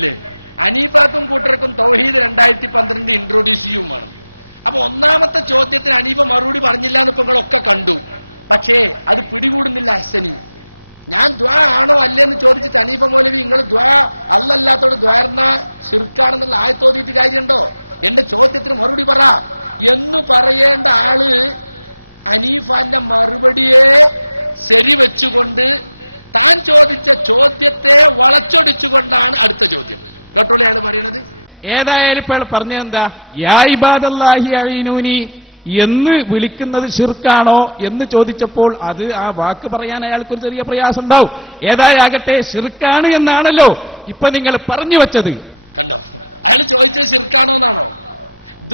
ല്ലേ അനീഫാക്കും കൂട്ടർക്കും തൗഹീദ് 2012 ഇൻട്രോഡ്യൂസ് ചെയ്യും വേണം. അപ്പൊ ഒന്നാമത്തെ ചോദ്യത്തിന് അനീഫ മറുപടി പറഞ്ഞില്ല എന്ന് ഇപ്പൊ നിങ്ങളൊക്കെ കണ്ടു. പക്ഷേ അത് പിടികൂടുന്നില്ല ഹസനി. ഞാൻ ദ്വാ ആണോ അല്ലേന്ന് ചോദിച്ചിട്ട് അനീഫ മൗലവി നിങ്ങൾ ദ്വാ അല്ലല്ലാത്തോട് ദ്വാർന്ന ശിർക്കാണെന്നുള്ള ആയത്തോതിയിട്ട് കാര്യമുണ്ടോ? എന്റെ ചോദ്യത്തിന് മറുപടി പറ എന്ന് പറയേണ്ട ആള് അനീഫാന്റെ മറുപടിയെ ശരിവെച്ചുകൊണ്ട് താൻ ചോദിച്ച ചോദ്യത്തെ വളച്ചൊടിച്ചുകൊണ്ടാണ് അടുത്ത ചോദ്യം. കേട്ടോളൂ അയാൾ പറയുന്നത്. ഏതായാലും ഇപ്പോൾ പറഞ്ഞതെന്താ, യാ ഇബാദല്ലാഹി അഈനൂനി എന്ന് വിളിക്കുന്നത് ശിർക്കാണോ എന്ന് ചോദിച്ചപ്പോൾ അത് ആ വാക്ക് പറയാൻ അയാൾക്കൊരു ചെറിയ പ്രയാസം ഉണ്ടാവും. ഏതായാകട്ടെ ശിർക്കാണ് എന്നാണല്ലോ ഇപ്പൊ നിങ്ങൾ പറഞ്ഞു വെച്ചത്. കണ്ടോ, അയാൾ ചോദിച്ചത് ശിർക്കാണോ എന്നാണോ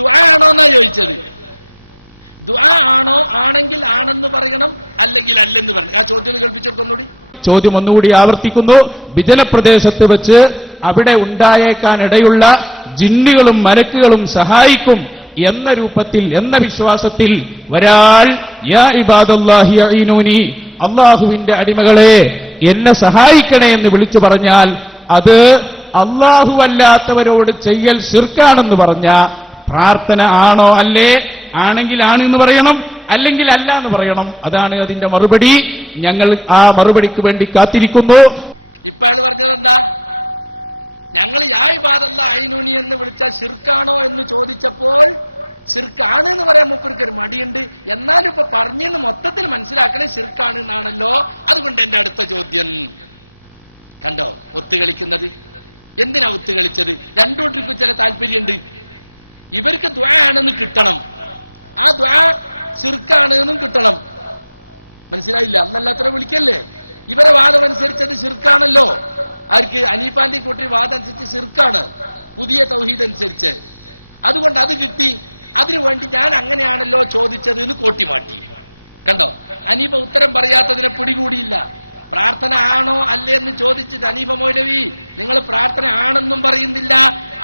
ദുആ ആണോ എന്നാ ചോദിച്ചത്. ദുആ ആണോ, ആണെങ്കിൽ ആണെന്ന് പറയണം, അല്ലെങ്കിൽ അല്ലെന്ന് പറയണം. ആ ചോദ്യം ഒന്ന് കേൾപ്പിച്ചെടുക്കൊന്നുകൂടി. ചോദ്യം ഒന്നുകൂടി ആവർത്തിക്കുന്നു. വിജനപ്രദേശത്ത് വെച്ച് അവിടെ ഉണ്ടായേക്കാനിടയുള്ള ജിന്നുകളും മലക്കുകളും സഹായിക്കും എന്ന രൂപത്തിൽ, എന്ന വിശ്വാസത്തിൽ ഒരാൾ യാ ഇബാദല്ലാഹി അഈനൂനി, അള്ളാഹുവിന്റെ അടിമകളെ എന്നെ സഹായിക്കണേ എന്ന് വിളിച്ചു പറഞ്ഞാൽ അത് അള്ളാഹുവല്ലാത്തവരോട് ചെയ്യൽ ശിർക്കാണെന്ന് പറഞ്ഞ പ്രാർത്ഥന ആണോ അല്ലേ? ആണെങ്കിൽ ആണ് എന്ന് പറയണം, അല്ലെങ്കിൽ അല്ല എന്ന് പറയണം. അതാണ് അതിന്റെ മറുപടി. ഞങ്ങൾ ആ മറുപടിക്ക് വേണ്ടി കാത്തിരിക്കുന്നു. ഇപ്പൊ അയാൾ പറഞ്ഞത് എന്താ? ഞങ്ങൾ യാ ഇബാദല്ലാഹി അഈനൂനി എന്ന് വിളിച്ചാൽ ശിർക്കാണോ എന്ന് ചോദിച്ചപ്പോൾ ശിർക്കാണ് എന്ന് പറയാൻ മൂപ്പർക്കൊരു മടിയുണ്ട്. എന്നാലും ഇപ്പൊ പറഞ്ഞെന്ന് മൊത്തത്തിൽ മനസ്സിലാക്കണേ ശിർക്കാണ് എന്നാണല്ലോ. അതുകൊണ്ട് എന്റെ അടുത്ത ചോദ്യം. കണ്ടോ ഒത്തുകളിക്കുന്നത്? എന്തിനാ ഒത്തുകളിച്ചത്? രണ്ടൂട്ടർക്കും ചില താല്പര്യമുണ്ട്. ഇവർക്ക് ദുആ ആണെന്ന് കിട്ടണം, ആ ദുആ ശിർക്കാണ് എന്നും കിട്ടണം. മനസ്സിലായില്ല? അന്നല്ലാത്തവരെ വിളിക്കല്ലേ. ഇവരെ വാദം അനുസരിച്ചത് ശിർക്കാണല്ലോ. ആർക്ക്? അനീഫാന്റെ കൂട്ടി വാദം അനുസരിച്ച് ശിർക്കാണ്, പുതിയ തൗഹീദ് അനുസരിച്ച്. അതുകൊണ്ട് അത് കിട്ടി. അതിനുവേണ്ടി ഞാൻ അങ്ങനെയാണല്ലോ ചോദിച്ചത് എന്ന് കോട്ടിമാട്ടി. കണ്ടോ, അനീഫ ഉത്തരം പറയാത്തതിനെ പിടികൂടിയില്ല. പ്രാർത്ഥന ആണോ അല്ലേ എന്ന് ചോദിച്ചിട്ട് അനീഫ മൗലവി നിങ്ങൾ പ്രാർത്ഥന ആണെന്നും പറയുന്നില്ല,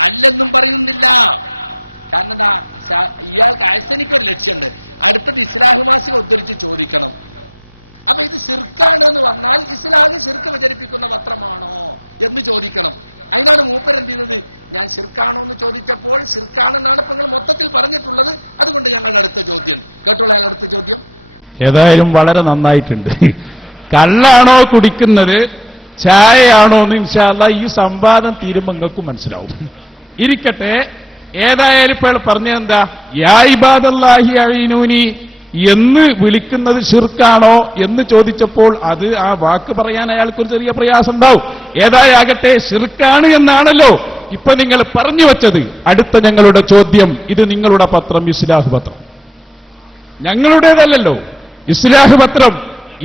അല്ലെന്നും പറയുന്നില്ല. കാരണം എന്താ? ഇയാൾക്ക് അയസനിക്കൊരു ലക്ഷ്യമുണ്ട്. അടുത്തത് ഇസ്ലാഹ് മാസിക ഉദ്ധരിച്ച് ചോദിക്കണം. അപ്പൊ ഇത് ശിർക്കാണ് എന്ന് വന്നാൽ ഇസ്ലാഹ് ശിർക്ക് പ്രചരിപ്പിക്കുന്ന പത്രമാണോ എന്ന് ചോദിക്കണം. അതിനാണ് മൂപ്പർ എന്ത് ചെയ്യുന്നത്? ഞാൻ ശിർക്കാണോ എന്ന് ചോദിച്ചപ്പോൾ ശിർക്കാണെന്നാണ് ഇപ്പൊ നിങ്ങൾ മൊത്തത്തിൽ പറഞ്ഞിട്ടുള്ളത്. അതുകൊണ്ട് ഞങ്ങളുടെ അടുത്ത ചോദ്യം കേട്ടോളൂ. അയാൾ അടുത്ത ചോദ്യം. ഏതായാലും വളരെ നന്നായിട്ടുണ്ട്. കള്ളാണോ കുടിക്കുന്നത്, ചായയാണോ എന്ന് ഇൻഷാ അല്ലാഹ് ഈ സംവാദം തീരുമ്പോൾ നിങ്ങൾക്കും മനസ്സിലാവും. ഇരിക്കട്ടെ. ഏതായാലും ഇപ്പോൾ പറഞ്ഞതെന്താ? യാ ഇബാദല്ലാഹി അഈനൂനി എന്ന് വിളിക്കുന്നത് ശിർക്കാണോ എന്ന് ചോദിച്ചപ്പോൾ അത് ആ വാക്ക് പറയാൻ അയാൾക്കൊരു ചെറിയ പ്രയാസം ഉണ്ടാവും. ഏതായാകട്ടെ ശിർക്കാണ് എന്നാണല്ലോ ഇപ്പൊ നിങ്ങൾ പറഞ്ഞു വെച്ചത്. അടുത്ത ഞങ്ങളുടെ ചോദ്യം. ഇത് നിങ്ങളുടെ പത്രം ഇസ്ലാഹ് പത്രം, ഞങ്ങളുടേതല്ലല്ലോ. ഇസ്ലാഹ് പത്രം.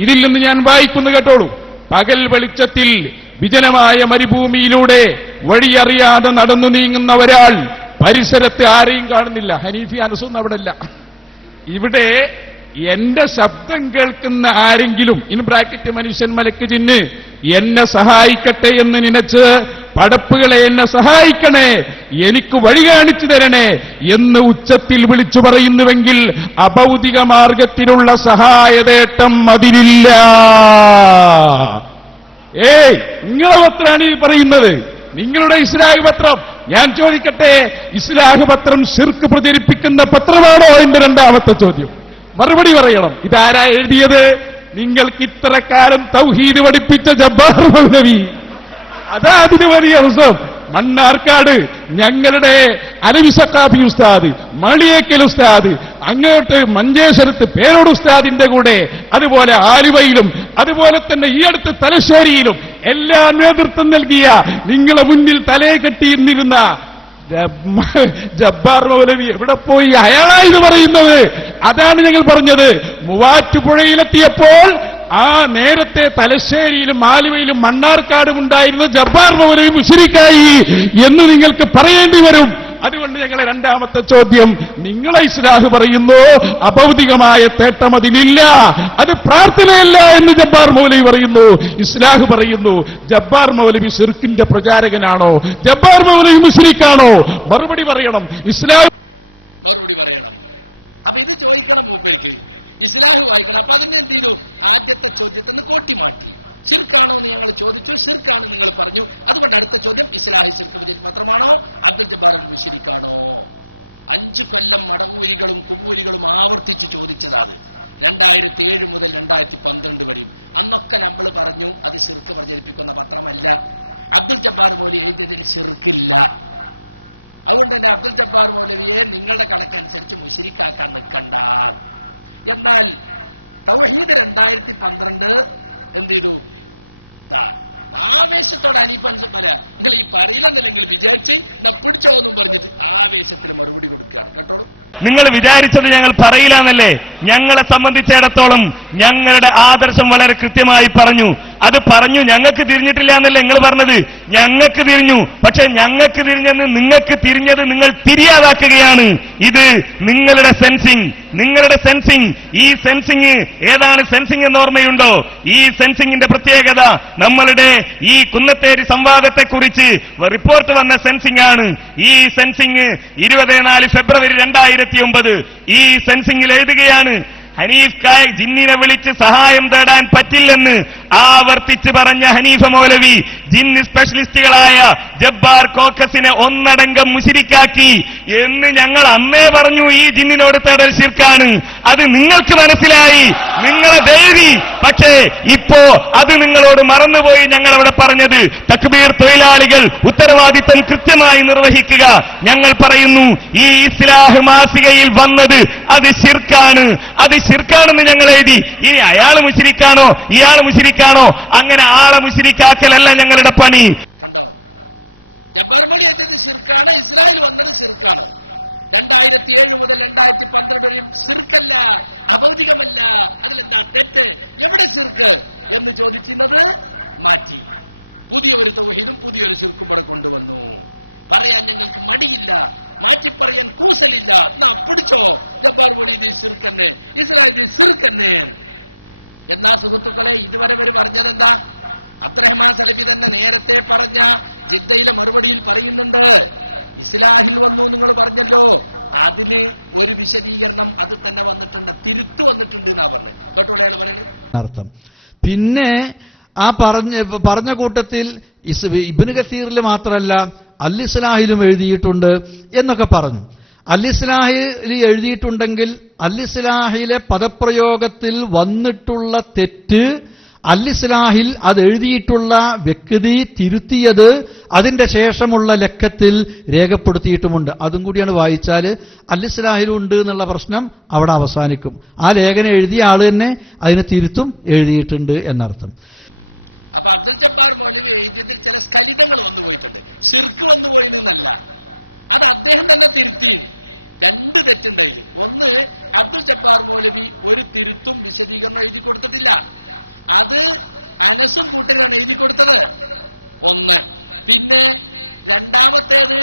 ഇതിൽ നിന്ന് ഞാൻ വായിക്കുന്നു, കേട്ടോളൂ. പകൽ വെളിച്ചത്തിൽ വിജനമായ മരുഭൂമിയിലൂടെ വഴിയറിയാതെ നടന്നു നീങ്ങുന്ന ഒരാൾ പരിസരത്ത് ആരെയും കാണുന്നില്ല. ഹനീഫി അനസൊന്നും അവിടെ ഇല്ല. ഇവിടെ എന്റെ ശബ്ദം കേൾക്കുന്ന ആരെങ്കിലും, ഇൻ ബ്രാക്കറ്റ് മനുഷ്യൻ മലക്ക് ജിന്ന്, എന്നെ സഹായിക്കട്ടെ എന്ന് നനച്ച് പടപ്പുകളെ എന്നെ സഹായിക്കണേ, എനിക്ക് വഴി കാണിച്ചു തരണേ എന്ന് ഉച്ചത്തിൽ വിളിച്ചു പറയുന്നുവെങ്കിൽ അഭൗതിക മാർഗത്തിലുള്ള സഹായതേട്ടം അതിലില്ല. നിങ്ങളെ പത്രമാണ് ഈ പറയുന്നത്, നിങ്ങളുടെ ഇസ്ലാഹ് പത്രം. ഞാൻ ചോദിക്കട്ടെ, ഇസ്ലാഹ് പത്രം ശിർക്ക് പ്രചരിപ്പിക്കുന്ന പത്രമാണോ? എന്റെ രണ്ടാമത്തെ ചോദ്യം. മറുപടി പറയണം. ഇതാരാ എഴുതിയത്? നിങ്ങൾക്ക് ഇത്ര കാലം തൗഹീദ് പഠിപ്പിച്ച ജബ്ബാർ മൗലവി. അതാ അതിന് വലിയ അവസരം. മണ്ണാർക്കാട് ഞങ്ങളുടെ അലവി സഖാഫി ഉസ്താദ്, മളിയേക്കൽ ഉസ്താദ്, അങ്ങോട്ട് മഞ്ചേശ്വരത്ത് പേരോട് ഉസ്താദിന്റെ കൂടെ, അതുപോലെ ആലുവയിലും, അതുപോലെ തന്നെ ഈ അടുത്ത് തലശ്ശേരിയിലും എല്ലാം നേതൃത്വം നൽകിയ, നിങ്ങളെ മുന്നിൽ തലയെ കെട്ടിയിരുന്നിരുന്ന ജബ്ബാർ മൗലവി എവിടെ പോയി? അയാളായത് പറയുന്നത്. അതാണ് ഞങ്ങൾ പറഞ്ഞത്. മൂവാറ്റുപുഴയിലെത്തിയപ്പോൾ ആ നേരത്തെ തലശ്ശേരിയിലും ആലുവയിലും മണ്ണാർക്കാടും ഉണ്ടായിരുന്ന ജബ്ബാർ മൗലവി മുശ്രിക്കായി എന്ന് നിങ്ങൾക്ക് പറയേണ്ടി വരും. അതുകൊണ്ട് ഞങ്ങളെ രണ്ടാമത്തെ ചോദ്യം, നിങ്ങളെ ഇസ്ലാഹ് പറയുന്നു അഭൗതികമായ തേട്ടം അതിലില്ല, അത് പ്രാർത്ഥനയല്ല എന്ന് ജബ്ബാർ മൗലവി പറയുന്നു. ഇസ്ലാഹ് പറയുന്നു ജബ്ബാർ മൗലവി ശിർക്കിന്റെ പ്രചാരകനാണോ? ജബ്ബാർ മൗലവി മുശ്രിക്കാണോ? മറുപടി പറയണം. ഇസ്ലാഹ് മറുപടി പറയണം. അപ്പൊ ഇത് ചോദിക്കണം മൂപ്പർക്ക്. ഇസ്ലാഹ് വായിക്കണം. അപ്പൊ അതിന് എന്ത് ചെയ്തു? ആദ്യത്തെ ചോദ്യത്തെ കോട്ടിമാട്ടി. ശിർക്കാണോ എന്ന് ഞങ്ങൾ ചോദിച്ചു, ശിർക്കാണ് നിങ്ങൾ പറഞ്ഞു. അതുകൊണ്ട് അടുത്ത ചോദ്യം, ഇസ്ലാഹി ശിർക്ക് പ്രചരിപ്പ് മാത്രമാണോ അബ്ദുൽ ജബ്ബാർ അൽ മുശ്രിക്കാണോ? 5 കൊല്ലം മടവൂരികളും കുബൂരികളും ആവർത്തിച്ച് ചോദിച്ചതാണ് 2007 മുതൽ 2012 വരെയും. അന്നൊക്കെ നമ്മൾ പറഞ്ഞു അത് ശിർക്ക് പ്രചരിപ്പിക്കുന്ന പത്രമല്ല, അബ്ദുൽ ജബ്ബാർ മൗലവി എഴുതിയതിൽ ശിർക്കില്ല. അതുകൊണ്ട് തന്നെ അബ്ദുൽ ജബ്ബാർ മൗലവിയെ നിങ്ങളുടെ കണക്കനുസരിച്ച് മുശ്രിക്കാക്കാൻ നിൽക്കണ്ട. എന്നാൽ തൗഹീദ് 2012 എന്ത് ചെയ്തു? ആവേശത്തോടെ അനീഫൻസ് വരാ, നിങ്ങൾ ഈ പറയില്ലെന്നല്ലെങ്കിൽ വിചാരിച്ച് പിടിച്ചോ എന്നും പറഞ്ഞിട്ട് ആവേശത്തിൽ മറുപടി കൊടുക്കുകയാണ്. കേട്ടോളൂ. നിങ്ങൾ വിചാരിച്ചത് ഞങ്ങൾ പറയില്ലാന്നല്ലേ? ഞങ്ങളെ സംബന്ധിച്ചിടത്തോളം ഞങ്ങളുടെ ആദർശം വളരെ കൃത്യമായി പറഞ്ഞു. അത് പറഞ്ഞു ഞങ്ങൾക്ക് തിരിഞ്ഞിട്ടില്ല എന്നല്ലേ നിങ്ങൾ പറഞ്ഞത്? ഞങ്ങൾക്ക് തിരിഞ്ഞു. പക്ഷെ ഞങ്ങൾക്ക് തിരിഞ്ഞെന്ന് നിങ്ങൾക്ക് തിരിഞ്ഞത് നിങ്ങൾ തിരിയാതാക്കുകയാണ്. ഇത് നിങ്ങളുടെ സെൻസിങ്. ഈ സെൻസിങ് ഏതാണ്? സെൻസിങ് എന്ന് ഓർമ്മയുണ്ടോ? ഈ സെൻസിങ്ങിന്റെ പ്രത്യേകത നമ്മളുടെ ഈ കുന്നത്തേരി സംവാദത്തെക്കുറിച്ച് റിപ്പോർട്ട് വന്ന സെൻസിംഗ് ആണ്. ഈ സെൻസിംഗ് 24 ഫെബ്രുവരി 2009 ഈ സെൻസിംഗിൽ എഴുതുകയാണ്, ഹനീഫ് കായ് ജിന്നിനെ വിളിച്ച് സഹായം തേടാൻ പറ്റില്ലെന്ന് ആവർത്തിച്ച് പറഞ്ഞ ഹനീഫ മൗലവി ജിന്ന് സ്പെഷ്യലിസ്റ്റുകളായ ജബ്ബാർ കോക്കസിനെ ഒന്നടങ്കം മുശ്രിക്കാക്കി എന്ന് ഞങ്ങൾ അന്നേ പറഞ്ഞു. ഈ ജിന്നിനോട് തേടൽ ശിർക്കാണ്. അത് നിങ്ങൾക്ക് മനസ്സിലായി, നിങ്ങളെ ദേവി. പക്ഷേ ഇപ്പോ അത് നിങ്ങളോട് മറന്നുപോയി. ഞങ്ങൾ അവിടെ പറഞ്ഞത് തക്ബീർ തൊഴിലാളികൾ ഉത്തരവാദിത്തം കൃത്യമായി നിർവഹിക്കുക. ഞങ്ങൾ പറയുന്നു ഈ ഇസ്ലാഹ് മാസികയിൽ വന്നത് അത് ശിർക്കാണ്, അത് ശിർക്കാണെന്ന് ഞങ്ങൾ എഴുതി. ഇനി അയാൾ മുശ്രിക്കാണോ ഇയാൾ മുശ്രിക്കാണോ, അങ്ങനെ ആളെ മുശ്രിക്കാക്കലല്ല ഞങ്ങളുടെ പണി. കണ്ടോ? ജബ്ബാർ മൗലവി എഴുതിയത് ശിർക്കാണ്, ഇസ്രായേൽ വന്നത് ശിർക്കാണ്. 2007 മുതൽ 2012 വരെയും ശിർക്കല്ല, അഭൗതികമല്ല. അതിലെന്താ തെറ്റ്? എവിടെ ശിർക്ക് എന്ന് ചോദിച്ചിരുന്നത് മാറ്റി പുതിയൊരു തൗഹീദും പുതിയൊരു ശിർക്കും ഇവിടെ കൊണ്ടുവന്നു. പറയാൻ ഞങ്ങൾക്ക് മടിയില്ല, മാറ്റി പറയാൻ കൂസലില്ല. എന്നാ പിടിച്ചോ, ജബ്ബാർ മൗലവി ശിർക്കന്നെ, ഇസ്രായേൽ ശിർക്കന്നെ. എന്നാ സുഹൃത്തുക്കളെ, ഇതുവരെ വരെ പറഞ്ഞതെന്താ? അബ്ദുറഹ്മാൻ സലഫി തന്നെ നേരത്തെ പറഞ്ഞ ജിദ്ദയിലെ മറുപടിയിൽ പറയുന്നുണ്ട്, ഇസ്ലാഹിൽ വന്നു നിങ്ങൾ പറഞ്ഞല്ലോ, അതിന് ഒരു വിശദീകരണം അത് തന്നെ വന്നിട്ടുണ്ട്, തിരുത്തു വന്നിട്ടുണ്ട് എന്നാ പറഞ്ഞത്. കേട്ടോളെ അയാൾ പറയുന്നത് അർത്ഥം. പിന്നെ ആ പറഞ്ഞ കൂട്ടത്തിൽ ഇബ്നു കസീറിൽ മാത്രമല്ല അൽ ഇസ്ലാഹിലും എഴുതിയിട്ടുണ്ട് എന്നൊക്കെ പറഞ്ഞു. അൽ ഇസ്ലാഹിൽ എഴുതിയിട്ടുണ്ടെങ്കിൽ അൽ ഇസ്ലാഹിലെ പദപ്രയോഗത്തിൽ വന്നിട്ടുള്ള തെറ്റ് അൽ ഇസ്ലാഹിൽ അത് എഴുതിയിട്ടുള്ള വ്യക്തി തിരുത്തിയത് അതിന്റെ ശേഷമുള്ള ലക്കത്തിൽ രേഖപ്പെടുത്തിയിട്ടുമുണ്ട്. അതും കൂടിയാണ് വായിച്ചാൽ അൽ ഇസ്ലാഹിലുണ്ട് എന്നുള്ള പ്രശ്നം അവിടെ അവസാനിക്കും. ആ ലേഖനം എഴുതിയ ആള് തന്നെ അതിനെ തിരുത്തും എഴുതിയിട്ടുണ്ട് എന്നർത്ഥം. അപ്പൊ അബ്ദുൽ ജബ്ബാർ മൗലവി എഴുതിയതിൽ ചില സ്ഖലിതങ്ങൾ വന്നുപോയിട്ടുണ്ട്. ശിർക്ക് വന്നുപോയി എന്നല്ല, അത് അദ്ദേഹം തന്നെ തിരുത്തി. 2 തെറ്റുണ്ടതിൽ. ഒന്ന്, അബ്ദുൽ ജബ്ബാർ മൗലവി ഒരു തിരുത്തും വിശദീകരണം എഴുതി കൊടുത്തിട്ടില്ല. അത് അനസും കൂട്ടരാണ് എഴുതി കൊടുത്തത്. ഒന്ന്. പിന്നെ രണ്ടാമത്തേത്,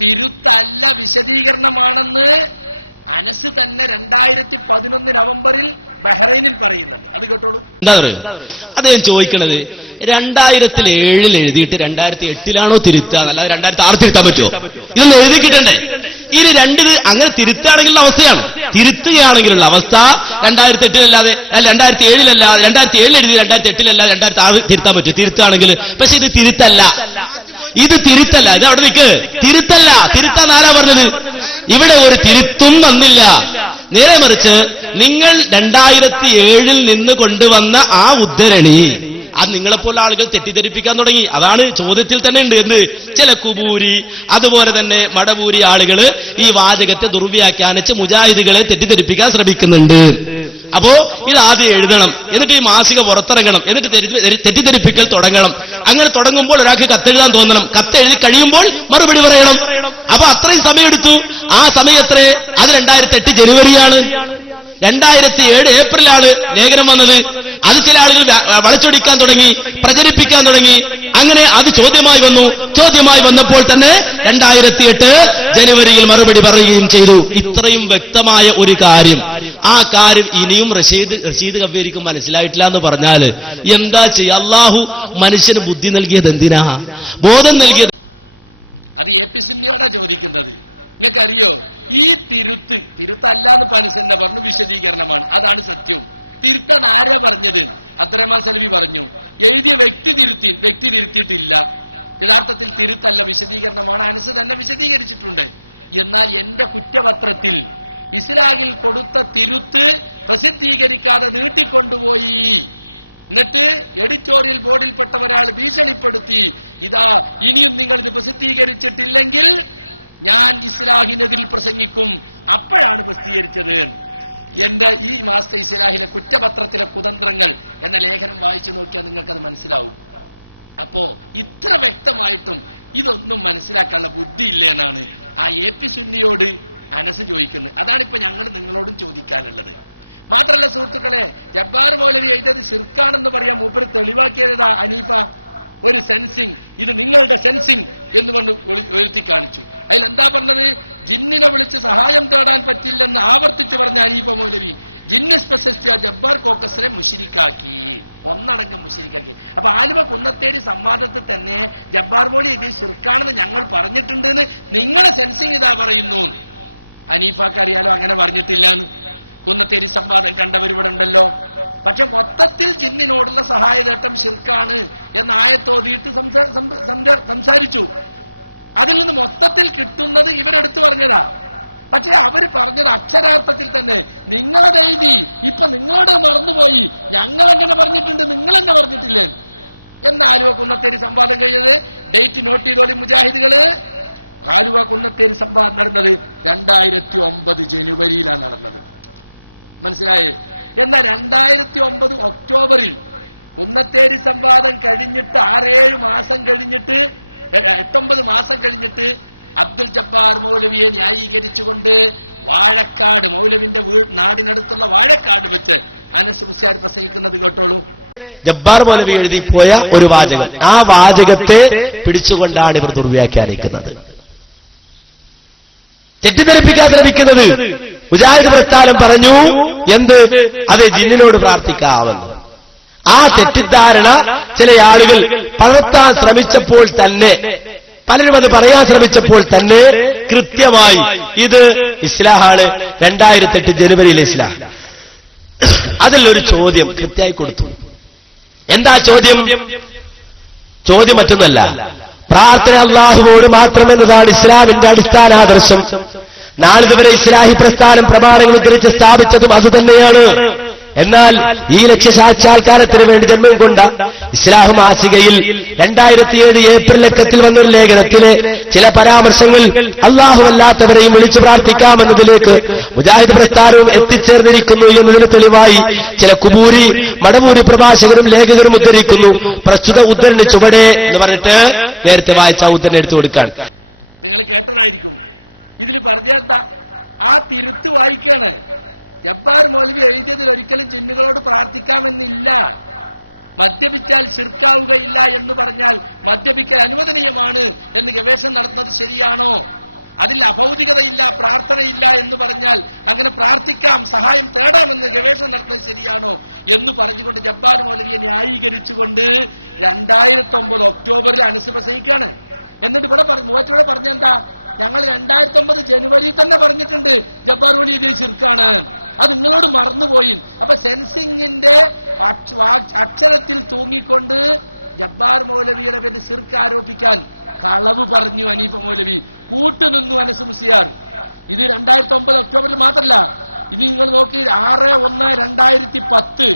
തിരുത്തല്ല വിശദീകരണമാണെന്ന് അനസ് തന്നെ 2011 നവംബറിൽ ബഹ്റൈനിൽ പറയുന്നുണ്ട്. അത് കേട്ടോളൂ. എന്താ പറയുക അദ്ദേഹം ചോദിക്കണത്, 2007 എഴുതിയിട്ട് 2008 തിരുത്തുക, അല്ലാതെ 2006 തിരുത്താൻ പറ്റുമോ? ഇതൊന്നും എഴുതി കിട്ടണ്ടേ? ഇനി അങ്ങനെ തിരുത്താണെങ്കിലുള്ള അവസ്ഥയാണ്. തിരുത്തുകയാണെങ്കിലുള്ള അവസ്ഥ 2008 അല്ലാതെ 2007 എഴുതി 2008 2006 തിരുത്താൻ പറ്റും തിരുത്താണെങ്കിൽ. പക്ഷെ ഇത് തിരുത്തല്ല. ഇത് അവിടെ നിൽക്ക്. തിരുത്താൻ ആരാ പറഞ്ഞത്? ഇവിടെ ഒരു തിരുത്തും വന്നില്ല. നേരെ മറിച്ച് നിങ്ങൾ 2007 നിന്ന് കൊണ്ടുവന്ന ആ ഉദ്ധരണി അത് നിങ്ങളെപ്പോലെ ആളുകൾ തെറ്റിദ്ധരിപ്പിക്കാൻ തുടങ്ങി. അതാണ് ചോദ്യത്തിൽ തന്നെ ഉണ്ട്. എന്ത്? ചില കുബൂരി അതുപോലെ തന്നെ മടവൂരി ആളുകൾ ഈ വാചകത്തെ ദുർവ്യാഖ്യാനിച്ച് മുജാഹിദുകളെ തെറ്റിദ്ധരിപ്പിക്കാൻ ശ്രമിക്കുന്നുണ്ട്. അപ്പോ ഇത് ആദ്യം എഴുതണം, എന്നിട്ട് ഈ മാസിക പുറത്തിറങ്ങണം, എന്നിട്ട് തെറ്റിദ്ധരിപ്പിക്കൽ തുടങ്ങണം. അങ്ങനെ തുടങ്ങുമ്പോൾ ഒരാൾക്ക് കത്തെഴുതാൻ തോന്നണം. കത്തെഴുതി കഴിയുമ്പോൾ മറുപടി പറയണം. അപ്പൊ അത്രയും സമയമെടുത്തു. ആ സമയത്രേ? അത് 2008 ജനുവരിയാണ്. 2007 ഏപ്രിലാണ് ലേഖനം വന്നത്. അത് ചില ആളുകൾ വളച്ചൊടിക്കാൻ തുടങ്ങി, പ്രചരിപ്പിക്കാൻ തുടങ്ങി. അങ്ങനെ അത് ചോദ്യമായി വന്നപ്പോൾ തന്നെ 2008 ജനുവരിയിൽ മറുപടി പറയുകയും ചെയ്തു. ഇത്രയും വ്യക്തമായ ഒരു കാര്യം, ആ കാര്യം ഇനിയും റഷീദ് കബീരിക്കും മനസ്സിലായിട്ടില്ല എന്ന് പറഞ്ഞാല് എന്താ ചെയ്യുക? അള്ളാഹു മനുഷ്യന് ബുദ്ധി നൽകിയത് എന്തിനാ? ബോധം നൽകിയത്. അത് എ പി സുന്നിയോടാ ചോദിക്കുന്നത്. നിങ്ങൾക്കറിയോ, ഈ തിരുത്തല്ല എന്ന് പനസന്നെ പറഞ്ഞു, വിശദീകരണമാണ്. അതാണ് സത്യവും. തിരുത്താൻ ആരാ പറഞ്ഞത്? അബ്ദുറഹ്മാൻ സലഫി പറഞ്ഞു, എഴുതിയ വ്യക്തി തിരുത്തിയിട്ടില്ല. യഥാർത്ഥത്തിൽ തിരുത്തല്ല, വിശദീകരണമാണ്. അനസ് തന്നെ വിശദീകരിച്ചിട്ടുണ്ട്. എന്നാൽ എന്റെ കുറ്റപത്രത്തിൽ ഇസ്ലാഹിൽ കൊടുത്ത തിരുത്ത് പ്രസിദ്ധീകരിക്കാതെ നീട്ടിക്കൊണ്ടുപോയി. എന്നിട്ട് എഡിറ്റോറിയൽ ബോർഡിൽപ്പെട്ട ഒരാൾ ഭീഷണിപ്പെടുത്തി, ഇതാ ഇനിയും നിങ്ങൾ ഇത് പ്രസിദ്ധീകരിച്ചിട്ടില്ലെങ്കിൽ ഞാൻ ഇസ്ലാഹിനെതിൽ പ്രസംഗിക്കും. അപ്പോഴാണ് പ്രസിദ്ധീകരിച്ചത്. എന്റെ ഈ മാസത്തെ ഇസ്ലാഹിലെ കുറ്റപത്രത്തിലെ കുതന്ത്രങ്ങൾ എന്ന ലേഖനം വായിച്ചു നോക്കിയാൽ നിങ്ങൾക്കത് മനസ്സിലാവും. അപ്പോ ഇത്ര വ്യക്തമായിട്ടും ഇതൊന്നും മനസ്സിലാക്കാനുള്ള ബുദ്ധിയില്ലേ എന്നാണ് ആ എ പി സുന്നിയോട് അനസ് ചോദിക്കുന്നത്. അതാണിപ്പോ ഞങ്ങൾ നിങ്ങളോടും ചോദിക്കാനുള്ളത്. മാത്രമല്ല സുഹൃത്തുക്കളെ, ജബ്ബാർ മൗലവി എഴുതിയത് ശിർക്കാണെന്ന് പറയാൻ മൂപ്പര് തെളിവാക്കിയതാ ഹനീഫ. ഒരു സെൻസിങ്, ഇത് നിങ്ങളുടെ സെൻസിങ് എന്ന് പറഞ്ഞ് ഉയർത്തി കാണിച്ചു. അതിലെന്താ പറഞ്ഞത്? ജിന്നിനെ വിളിച്ച് സഹായം തേടാൻ പറ്റില്ലെന്ന് ആവർത്തിച്ചു പറഞ്ഞ ഹനീഫ മൗലവി ജിന്ന് സ്പെഷ്യലിസ്റ്റ് ജബ്ബാർ കോക്കസിനെ മുശ്രിക്കാക്കി, ഒന്നടങ്കം മുശ്രിക്കാക്കി. അപ്പൊ ആലുവ കുന്നത്തേരി സംവാദത്തിൽ തന്നെ ജബ്ബാർ മൗലവി ഇത് ശിർക്കാണെന്ന് ഞങ്ങൾ പറഞ്ഞിട്ടുണ്ട് എന്ന് നിങ്ങളെ സെൻസിങ് ഇതാ പറയുന്നു. ഹനീഫാക്ക് അറിയാലോ അങ്ങനെ പറഞ്ഞിട്ടില്ലാന്ന്. കുന്നത്തേരി സംവാദം കണ്ടവരിവിടെ ഉണ്ടല്ലോ. പക്ഷെ മൊത്തത്തിൽ ജിന്നിനോടുള്ള സഹായതേട്ടം ശിർക്കാണ് എന്ന ആയത്തോതിയിട്ട് സംസാരിച്ചു. അതിൽ നിന്ന് മൊത്തത്തിൽ കിട്ടുന്നത് ഇവരെടുത്തു പറഞ്ഞതാ. പക്ഷെ അവര് പറഞ്ഞത് അക്ഷരാർത്ഥത്തിൽ തന്നെ നിങ്ങളത് എഴുതി, ഇപ്പൊ നിങ്ങളോട് മറന്നുപോയി, ഞങ്ങളെങ്ങനെ പറഞ്ഞിട്ടുണ്ട്, നിങ്ങളെന്നെ പറഞ്ഞിട്ടില്ലേ എന്നാലുവ കുന്നത്തേരി സംവാദം കഴിഞ്ഞത്. ഡേറ്റ് നോട്ട് ചെയ്തോളി മുജാഹിദുകള്. ആലുവ കുന്നത്തേരി സംവാദം നടന്നത് 2009 ജനുവരിയിലാണ് നടന്നത്. മനസ്സിലായേ? എന്നാൽ 2009 ഒക്ടോബറിൽ കുന്നത്തേരി സംവാദം കഴിഞ്ഞിട്ട് 6-7 മാസം കഴിഞ്ഞിട്ട് 8-9 മാസം കഴിഞ്ഞിട്ട് അബ്ദുൽ ജബ്ബാർ മൗലവിയെ ന്യായീകരിച്ചുകൊണ്ട് വാഴക്കാട്, മൗലവിന്റെ നാടിനടുത്തുള്ള വാഴക്കാട് വെച്ച് അനസ് മുസ്ലിയാർ പ്രസംഗിക്കുന്നത് കേട്ടോളൂ. ജബ്ബാർ മൗലവി എഴുതി പോയ ഒരു വാചകം, ആ വാചകത്തെ പിടിച്ചുകൊണ്ടാണ് ഇവർ ദുർവ്യാഖ്യാനിക്കുന്നത്, തെറ്റിദ്ധരിപ്പിക്കാൻ ശ്രമിക്കുന്നത്. മുജാഹിദ് പ്രസ്ഥാനം പറഞ്ഞു എന്ത്? അത് ജിന്നിനോട് പ്രാർത്ഥിക്കാമെന്ന്. ആ തെറ്റിദ്ധാരണ ചില ആളുകൾ പകർത്താൻ ശ്രമിച്ചപ്പോൾ തന്നെ, പലരും അത് പറയാൻ ശ്രമിച്ചപ്പോൾ തന്നെ കൃത്യമായി ഇത് ഇസ്ലാഹാണ്, 2008 ജനുവരിയിലെ ഇസ്ലാം. അതിലൊരു ചോദ്യം കൃത്യമായി കൊടുത്തു. എന്താ ചോദ്യം? ചോദ്യം മറ്റൊന്നല്ല, പ്രാർത്ഥന അല്ലാഹുവോട് മാത്രമെന്നതാണ് ഇസ്ലാമിന്റെ അടിസ്ഥാന ആദർശം. നാളിതുവരെ ഇസ്ലാഹി പ്രസ്ഥാനം പ്രമാണങ്ങൾ ഉദ്ധരിച്ച് സ്ഥാപിച്ചതും അതുതന്നെയാണ്. എന്നാൽ ഈ ലക്ഷ്യസാക്ഷാത്കാരത്തിന് വേണ്ടി ജന്മം കൊണ്ട ഇസ്ലാഹ് മാസികയിൽ 2007 ഏപ്രിൽ ലക്കത്തിൽ വന്നൊരു ലേഖനത്തിലെ ചില പരാമർശങ്ങൾ അല്ലാഹുവല്ലാത്തവരെയും വിളിച്ചു പ്രാർത്ഥിക്കാമെന്നതിലേക്ക് മുജാഹിദ് പ്രസ്ഥാനവും എത്തിച്ചേർന്നിരിക്കുന്നു എന്നതിന് തെളിവായി ചില കുബൂരി മടമൂരി പ്രഭാഷകരും ലേഖകരും ഉദ്ധരിക്കുന്നു. പ്രസ്തുത ഉദ്ധരണി ചുവടെ എന്ന് പറഞ്ഞിട്ട് നേരത്തെ വായിച്ച ഉദ്ധരണി എടുത്തു കൊടുക്കാൻ നിങ്ങൾ കേട്ടതായിരിക്കും. ഇതിൽ പറഞ്ഞാൽ ആ തിരുത്ത് വായിക്കാണ്. ജബ്ബാർ മൗലവി എഴുതിയതിൽ ഒരിക്കലും ജിന്നുകളോട് പ്രാർത്ഥിക്കാമെന്നില്ല. മദ്യപിച്ചാൽ ശിർക്കാവുകയില്ല എന്ന് പറഞ്ഞാൽ മദ്യപിക്കൽ അനുവദനീയമാണ് എന്ന് ഗവേഷണം നടത്തുന്നത് ശരിയാണോ? അതിൽ അഭൗതികതയില്ല, പ്രാർത്ഥനയില്ല എന്ന് പറഞ്ഞാൽ അങ്ങനെ പ്രാർത്ഥിക്കാം, സഹായം തേടാമെന്ന് ഗവേഷണം നടത്തുന്നത് ശരിയാണോ എന്ന് പറഞ്ഞുകൊണ്ട് ജബ്ബാർ മൗലവിയെ ന്യായീകരിച്ചുകൊണ്ട് 2009 ഒക്ടോബറിൽ അനസ് പ്രസംഗിക്കാണ്. എന്നിട്ട് ഇവിടെ മൂവറ്റൂടെ പറഞ്ഞെന്താ? ഞങ്ങൾ 2009 ജനുവരി തന്നെ പറഞ്ഞിട്ടുണ്ട് ജബ്ബാർ മൗലവി ഇത് ശിർക്കാണ്, അത് നിങ്ങളോട് മറന്നുപോയി. അപ്പൊ സെൻസിങ്ങിന്റെ അക്ഷരത്തിൽ തൂങ്ങിക്കൊണ്ട് ജബ്ബാർ മൗലവിയുടെ പേരിൽ ശിർക്ക് ആരോപിക്കാൻ കളവ് പറഞ്ഞു ഹനീഫ മൗലവി, കൂട്ടുനിന്നു അനസ് മുസ്ലിയാർ. ഇത് 2009 ഒക്ടോബറിൽ മാത്രമല്ല, ഇത് നിങ്ങൾ നോക്കി 6/1/2010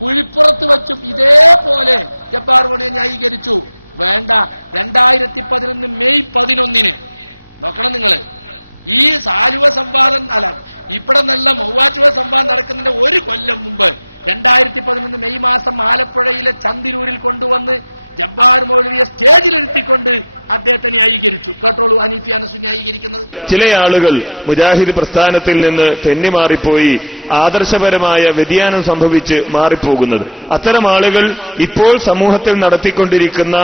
കുഴിപ്പുറത്ത് വെച്ചും ഇതേപോലെ ജബ്ബാർ മൗലവിയെ ന്യായീകരിച്ചു. വേണ്ട, 2011 മെയ് 11 നോക്കണം നിങ്ങൾ. ഈ സാലുവ സംവാദം അല്ല, ഇവിടെ നല്ല മൗവാറ്റുവ സംവാദം നടക്കുന്നതിന്റെ 1 കൊല്ലം മുമ്പ് 2011 മെയ് മാസം ആലപ്പുഴയിലെ ചന്തിരൂരിൽ കൊണ്ടുവന്ന് ജബ്ബാർ മൗലവിയെ സ്റ്റേജിലിരുത്തിക്കൊണ്ട് അദ്ദേഹത്തെ ന്യായീകരിച്ചു. കേട്ടോളൂ ഹനീഫി അനസ് ന്യായീകരിക്കുന്നത്. ചില ആളുകൾ മുജാഹിദ് പ്രസ്ഥാനത്തിൽ നിന്ന് തെന്നിമാറിപ്പോയി ആദർശപരമായ വ്യതിയാനം സംഭവിച്ച് മാറിപ്പോകുന്നത്. അത്തരം ആളുകൾ ഇപ്പോൾ സമൂഹത്തിൽ നടത്തിക്കൊണ്ടിരിക്കുന്ന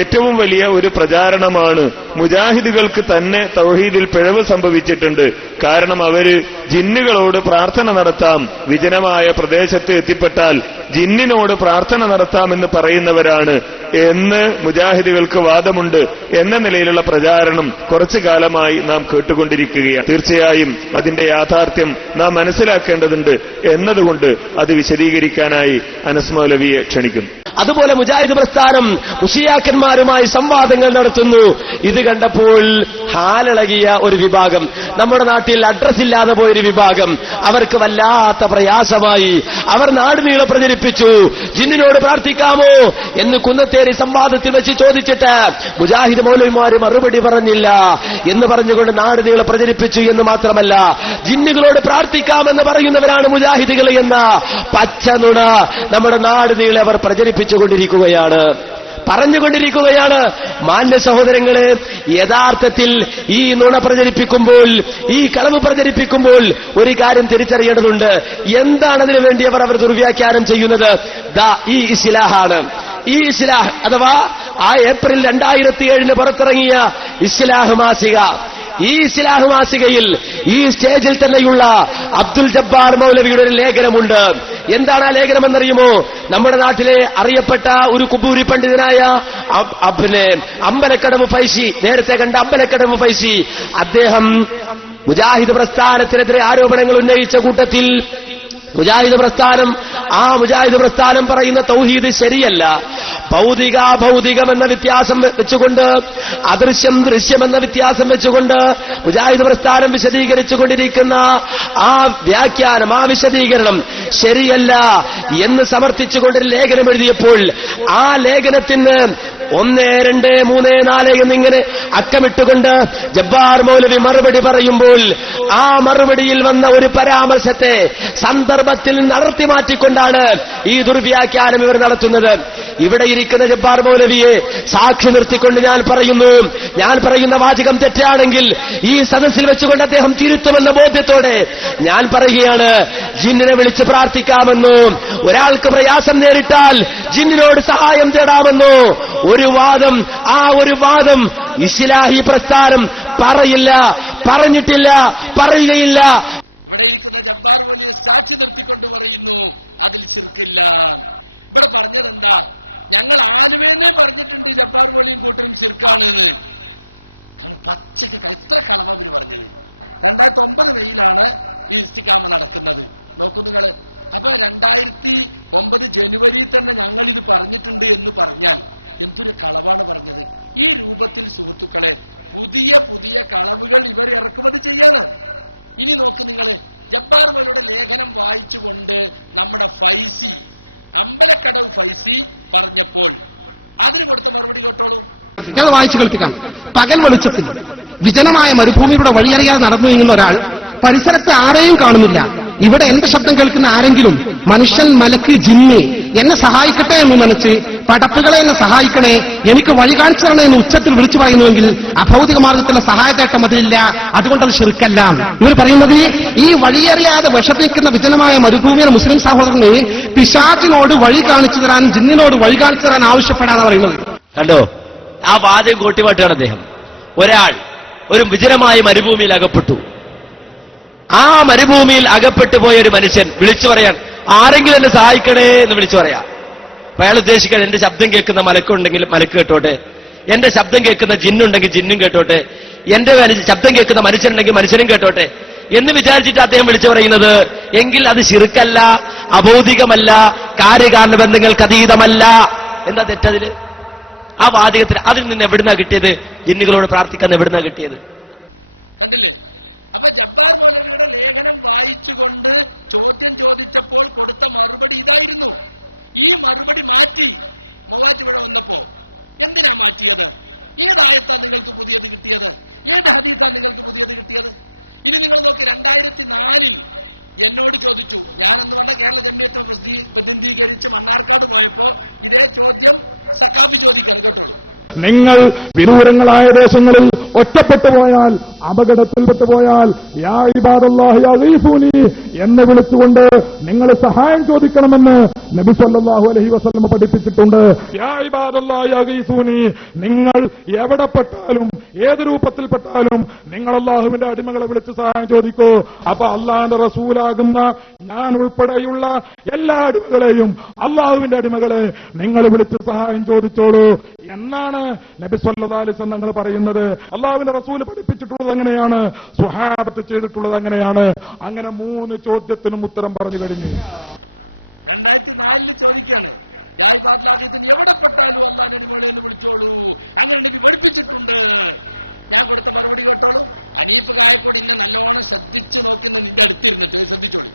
ഏറ്റവും വലിയ ഒരു പ്രചാരണമാണ് മുജാഹിദുകൾക്ക് തന്നെ തൗഹീദിൽ പിഴവ് സംഭവിച്ചിട്ടുണ്ട്, കാരണം അവര് ജിന്നുകളോട് പ്രാർത്ഥന നടത്താം, വിജനമായ പ്രദേശത്ത് എത്തിപ്പെട്ടാൽ ജിന്നിനോട് പ്രാർത്ഥന നടത്താമെന്ന് പറയുന്നവരാണ് എന്ന് മുജാഹിദുകൾക്ക് വാദമുണ്ട് എന്ന നിലയിലുള്ള പ്രചാരണം കുറച്ചു കാലമായി നാം കേട്ടുകൊണ്ടിരിക്കുകയാണ്. തീർച്ചയായും അതിന്റെ യാഥാർത്ഥ്യം നാം മനസ്സിലാക്കേണ്ടത് മനസ്സിലാക്കേണ്ടതുണ്ട് എന്നതുകൊണ്ട് അത് വിശദീകരിക്കാനായി അനസ് മൗലവിയെ ക്ഷണിക്കുന്നു. അതുപോലെ മുജാഹിദ് പ്രസ്ഥാനം മുഷിയാക്കന്മാരുമായി സംവാദങ്ങൾ നടത്തുന്നു. ഇത് കണ്ടപ്പോൾ ഹാലിളകിയ ഒരു വിഭാഗം, നമ്മുടെ നാട്ടിൽ അഡ്രസ് ഇല്ലാതെ പോയൊരു വിഭാഗം, അവർക്ക് വല്ലാത്ത പ്രയാസമായി. അവർ നാടുനീളെ പ്രചരിപ്പിച്ചു, ജിന്നിനോട് പ്രാർത്ഥിക്കാമോ എന്ന് കുന്നത്തേരി സംവാദത്തിൽ വെച്ച് ചോദിച്ചിട്ട് മുജാഹിദ് മൗലവിമാര് മറുപടി പറഞ്ഞില്ല എന്ന് പറഞ്ഞുകൊണ്ട് നാടുനീളെ പ്രചരിപ്പിച്ചു. എന്ന് മാത്രമല്ല, ജിന്നുകളോട് പ്രാർത്ഥിക്കാമെന്ന് പറയുന്നവരാണ് മുജാഹിദുകൾ എന്ന പച്ച നുണ നമ്മുടെ നാടുനീളെ അവർ പ്രചരിപ്പിച്ചുകൊണ്ടിരിക്കുകയാണ്, പറഞ്ഞുകൊണ്ടിരിക്കുകയാണ്. മാന്യ സഹോദരങ്ങളെ, യഥാർത്ഥത്തിൽ ഈ നുണ പ്രചരിപ്പിക്കുമ്പോൾ, ഈ കളവ് പ്രചരിപ്പിക്കുമ്പോൾ ഒരു കാര്യം തിരിച്ചറിയേണ്ടതുണ്ട്. എന്താണ് അതിനു വേണ്ടി അവർ ദുർവ്യാഖ്യാനം ചെയ്യുന്നത്? ഈ ഇസ്ലാഹാണ്. ഈ ഇസ്ലാഹ് അഥവാ ആ ഏപ്രിൽ 2007 പുറത്തിറങ്ങിയ ഇസ്ലാഹ് മാസിക, ഈ ഇസ്ലാഹ് മാസികയിൽ ഈ സ്റ്റേജിൽ തന്നെയുള്ള അബ്ദുൽ ജബ്ബാർ മൗലവിയുടെ ഒരു ലേഖനമുണ്ട്. എന്താണ് ആ ലേഖനമെന്നറിയുമോ? നമ്മുടെ നാട്ടിലെ അറിയപ്പെട്ട ഒരു കുബൂരി പണ്ഡിതനായ അമ്പലക്കടവ് ഫൈസി, നേരത്തെ കണ്ട അമ്പലക്കടവ് ഫൈസി, അദ്ദേഹം മുജാഹിദ് പ്രസ്ഥാനത്തിനെതിരെ ആരോപണങ്ങൾ ഉന്നയിച്ച കൂട്ടത്തിൽ മുജാഹിദ് പ്രസ്ഥാനം പറയുന്ന തൗഹീദ് ശരിയല്ല, ഭൗതികം എന്ന വ്യത്യാസം വെച്ചുകൊണ്ട്, അദൃശ്യം ദൃശ്യം എന്ന വ്യത്യാസം വെച്ചുകൊണ്ട് മുജാഹിദ് പ്രസ്ഥാനം വിശദീകരിച്ചുകൊണ്ടിരിക്കുന്ന ആ വ്യാഖ്യാനം, ആ വിശദീകരണം ശരിയല്ല എന്ന് സമർത്ഥിച്ചുകൊണ്ടൊരു ലേഖനം എഴുതിയപ്പോൾ ആ ലേഖനത്തിന് 1, 2, 3, 4 എന്നിങ്ങനെ അക്കമിട്ടുകൊണ്ട് ജബ്ബാർ മൗലവി മറുപടി പറയുമ്പോൾ ആ മറുപടിയിൽ വന്ന ഒരു പരാമർശത്തെ സന്ദർഭത്തിൽ നിന്ന് അടർത്തി മാറ്റിക്കൊണ്ടാണ് ഈ ദുർവ്യാഖ്യാനം ഇവർ നടത്തുന്നത്. ഇവിടെ ഇരിക്കുന്ന ജബ്ബാർ മൗലവിയെ സാക്ഷി നിർത്തിക്കൊണ്ട് ഞാൻ പറയുന്ന വാചകം തെറ്റാണെങ്കിൽ ഈ സദസ്സിൽ വെച്ചുകൊണ്ട് അദ്ദേഹം തിരുത്തുമെന്ന ബോധ്യത്തോടെ ഞാൻ പറയുകയാണ്, ജിന്നിനെ വിളിച്ച് പ്രാർത്ഥിക്കാമെന്നോ, ഒരാൾക്ക് പ്രയാസം നേരിട്ടാൽ ജിന്നിനോട് സഹായം തേടാമെന്നോ ഒരു വാദം ഇസ്ലാഹി പ്രസ്ഥാനം പറയില്ല, പറഞ്ഞിട്ടില്ല, പറയുകയില്ല. ഇവിടെ ഇരിക്കുന്ന ജബ്ബാർ വലിയ സാക്ഷി നിർത്തിക്കൊണ്ട് പറയുന്നു അതിൽ ശിർക്കില്ല. ഇവിടെ പറഞ്ഞത് എന്താ? ഞങ്ങൾ ആലുവേന്നേ പറഞ്ഞിട്ടുണ്ട് ജബ്ബാർ വലിയും കൂട്ടരും ശിർക്കാണെന്ന്. പച്ചക്ക് എത്ര കളവാ അവര് പറഞ്ഞത്. 2009 മെയ്യിലാണ് ഈ ഇസ്തിഖാമ നടക്കുന്നത്. നോക്കൂ നിങ്ങള്. അപ്പൊ 2009 ജനുവരി തന്നെ ഞങ്ങൾ ഇത് പറഞ്ഞിട്ടുണ്ട് എന്ന് പറഞ്ഞാൽ എന്തൊരു കളവാണ് പറഞ്ഞത്. ഈ രൂപത്തിൽ സുഹൃത്തുക്കളെ പുതിയ കളവുകൾ ഇവർ ഇറക്കുമതി ചെയ്യാണ്. ഇനി നോക്ക് നിങ്ങള്, ജബ്ബാർ മൗലവിയുടെ ലേഖനം വായിച്ചുകൊണ്ട് നമ്മുടെ ഫൈസി, അമ്പലക്കടവ് ഫൈസി പറഞ്ഞപ്പോൾ അതിന് കൊടുത്ത മറുപടി കേട്ടോളൂ. ഞങ്ങൾ വായിച്ചു കേൾപ്പിക്കാം. പകൽ വെളിച്ചത്തിൽ വിജനമായ മരുഭൂമിയുടെ വഴിയറിയാതെ നടന്നു നീങ്ങുന്ന ഒരാൾ പരിസരത്ത് ആരെയും കാണുന്നില്ല. ഇവിടെ എന്റെ ശബ്ദം കേൾക്കുന്ന ആരെങ്കിലും മനുഷ്യൻ, മലക്ക്, ജിന്ന് എന്നെ സഹായിക്കട്ടെ എന്ന് നനച്ച് പടപ്പുകളെ എന്നെ സഹായിക്കണേ, എനിക്ക് വഴി കാണിച്ചു തരണേ എന്ന് ഉച്ചത്തിൽ വിളിച്ചു പറയുന്നുവെങ്കിൽ അഭൗതിക മാർഗത്തിലുള്ള സഹായത്തേട്ടം അതിലില്ല, അതുകൊണ്ടത് ശിർക്കല്ല. ഇവർ പറയുന്നത് ഈ വഴിയറിയാതെ വിഷമിക്കുന്ന വിജനമായ മരുഭൂമിയുടെ മുസ്ലിം സഹോദരന് പിശാചിനോട് വഴി കാണിച്ചു തരാൻ, ജിന്നിനോട് വഴി കാണിച്ചു തരാൻ ആവശ്യപ്പെടാനാണ് പറയുന്നത്. കണ്ടോ ആ വാദം കോട്ടിമാറ്റാണ് അദ്ദേഹം. ഒരാൾ ഒരു വിജനമായ മരുഭൂമിയിൽ അകപ്പെട്ടു. ആ മരുഭൂമിയിൽ അകപ്പെട്ടു പോയ ഒരു മനുഷ്യൻ വിളിച്ചു പറയാൻ, ആരെങ്കിലും എന്നെ സഹായിക്കണേ എന്ന് വിളിച്ചു പറയാം. അപ്പൊ അയാൾ ഉദ്ദേശിക്കാൻ, എന്റെ ശബ്ദം കേൾക്കുന്ന മലക്കുണ്ടെങ്കിൽ മലക്ക് കേട്ടോട്ടെ, എന്റെ ശബ്ദം കേൾക്കുന്ന ജിന്നുണ്ടെങ്കിൽ ജിന്നും കേട്ടോട്ടെ, എന്റെ ശബ്ദം കേൾക്കുന്ന മനുഷ്യനുണ്ടെങ്കിൽ മനുഷ്യനും കേട്ടോട്ടെ എന്ന് വിചാരിച്ചിട്ട് അദ്ദേഹം വിളിച്ചു പറയുന്നത്. എങ്കിൽ അത് ശിർക്കല്ല, അബൗദികമല്ല, കാര്യകാരണ ബന്ധങ്ങൾക്ക് അതീതമല്ല. എന്താ തെറ്റതില്? ആ വാചകത്തിൽ അതിൽ നിന്ന് എവിടുന്നാ കിട്ടിയത്? ജിന്നുകളോട് പ്രാർത്ഥിക്കാൻ എവിടുന്നാ കിട്ടിയത്? കണ്ടില്ലേ? അപ്പൊ ജബ്ബാർ മൗലവിയുടെ ലേഖനം വായിച്ചുകൊണ്ട് ചോദ്യം ചോദിച്ചപ്പോൾ കൊടുത്ത മറുപടി ഇതായിരുന്നു. ഈ മറുപടി മാറ്റി മൂവാറ്റുപുഴ വന്നപ്പോ എന്തിനാ മാറ്റിയത്? ഏതായത്താ നിങ്ങൾക്ക് പുതിയത് കിട്ടിയത്? ഏത് ഹദീസാ നിങ്ങൾക്ക് പുതിയത് കിട്ടിയത്? ഇനി നിങ്ങൾ നോക്കി, 2004 എന്നോട് ചോദിച്ചു, ഞാനെന്ന് പറഞ്ഞ കേരള ജംഇയ്യത്ത് പ്രതിനിധീകരിച്ച് മണ്ണാർക്കാട് പോയപ്പോ ഇതേ ചോദ്യം സഖാഫി ചോദിക്കാണ്. കേട്ടോളൂ. നിങ്ങൾ വിദൂരങ്ങളായ ദേശങ്ങളിൽ ഒറ്റപ്പെട്ടു പോയാൽ, അപകടത്തിൽപ്പെട്ടു പോയാൽ യാ ഇബാദല്ലാഹി അഗീസൂനി എന്ന് വിളിച്ചുകൊണ്ട് നിങ്ങൾ സഹായം ചോദിക്കണമെന്ന് നബി സല്ലല്ലാഹു അലൈഹി വസല്ലം പഠിപ്പിച്ചിട്ടുണ്ട്. യാ ഇബാദല്ലാഹി അഗീസൂനി, നിങ്ങൾ എവിടെ പെട്ടാലും ഏത് രൂപത്തിൽപ്പെട്ടാലും നിങ്ങൾ അള്ളാഹുവിന്റെ അടിമകളെ വിളിച്ച് സഹായം ചോദിക്കൂ. അപ്പൊ അള്ളാഹിന്റെ റസൂലാകുന്ന ഞാൻ ഉൾപ്പെടെയുള്ള എല്ലാ അടിമകളെയും, അള്ളാഹുവിന്റെ അടിമകളെ നിങ്ങൾ വിളിച്ച് സഹായം ചോദിച്ചോളൂ എന്നാണ് നബി സല്ലല്ലാഹു അലൈഹി വസല്ലം പറയുന്നത്. അള്ളാഹുവിന്റെ റസൂൽ പഠിപ്പിച്ചിട്ടുള്ള ചെയ്തിട്ടുള്ളത് അങ്ങനെയാണ്, സ്വഹാബത്ത് ചെയ്തിട്ടുള്ളത് അങ്ങനെയാണ്. അങ്ങനെ 3 ചോദ്യത്തിനും ഉത്തരം പറഞ്ഞു കഴിഞ്ഞു. 2004 ചോദിക്കാണ്, യായ് ബാത്ലാഖിത്തിന് എവിടെ പെട്ടാലും അള്ളാഹ് നബിമോളെ എന്ന് വിളിച്ചോളൂ, അങ്ങനെ നബി പഠിപ്പിച്ചിട്ടുണ്ട്. ഞാൻ കൊടുത്ത മറുപടി കേട്ടോളൂ. അനീഫ് കായക്കോട് ഇന്നെ നല്ലോണം ശ്രദ്ധിച്ച് നോക്കുന്ന നിന്റെ അടുത്തിരുന്നിട്ട് ശ്രദ്ധിച്ചോളി.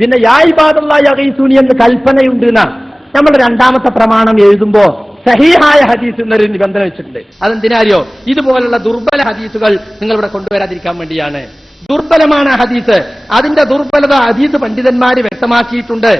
പിന്നെ യായ് ബാദല്ലാഹി യഗീസുനി എന്ന് കൽപ്പനയുണ്ട് എന്നാണ് നമ്മൾ 2ാമത്തെ പ്രമാണം എഴുതുമ്പോ സഹീഹായ ഹദീസ് എന്നൊരു നിബന്ധന വെച്ചിട്ടുണ്ട്. അതെന്തിനാരിയോ, ഇതുപോലുള്ള ദുർബല ഹദീസുകൾ നിങ്ങൾ ഇവിടെ കൊണ്ടുവരാതിരിക്കാൻ വേണ്ടിയാണ്. ദുർബലമാണ് ഹദീസ്. അതിന്റെ ദുർബലത ഹദീസ് പണ്ഡിതന്മാര് വ്യക്തമാക്കിയിട്ടുണ്ട്.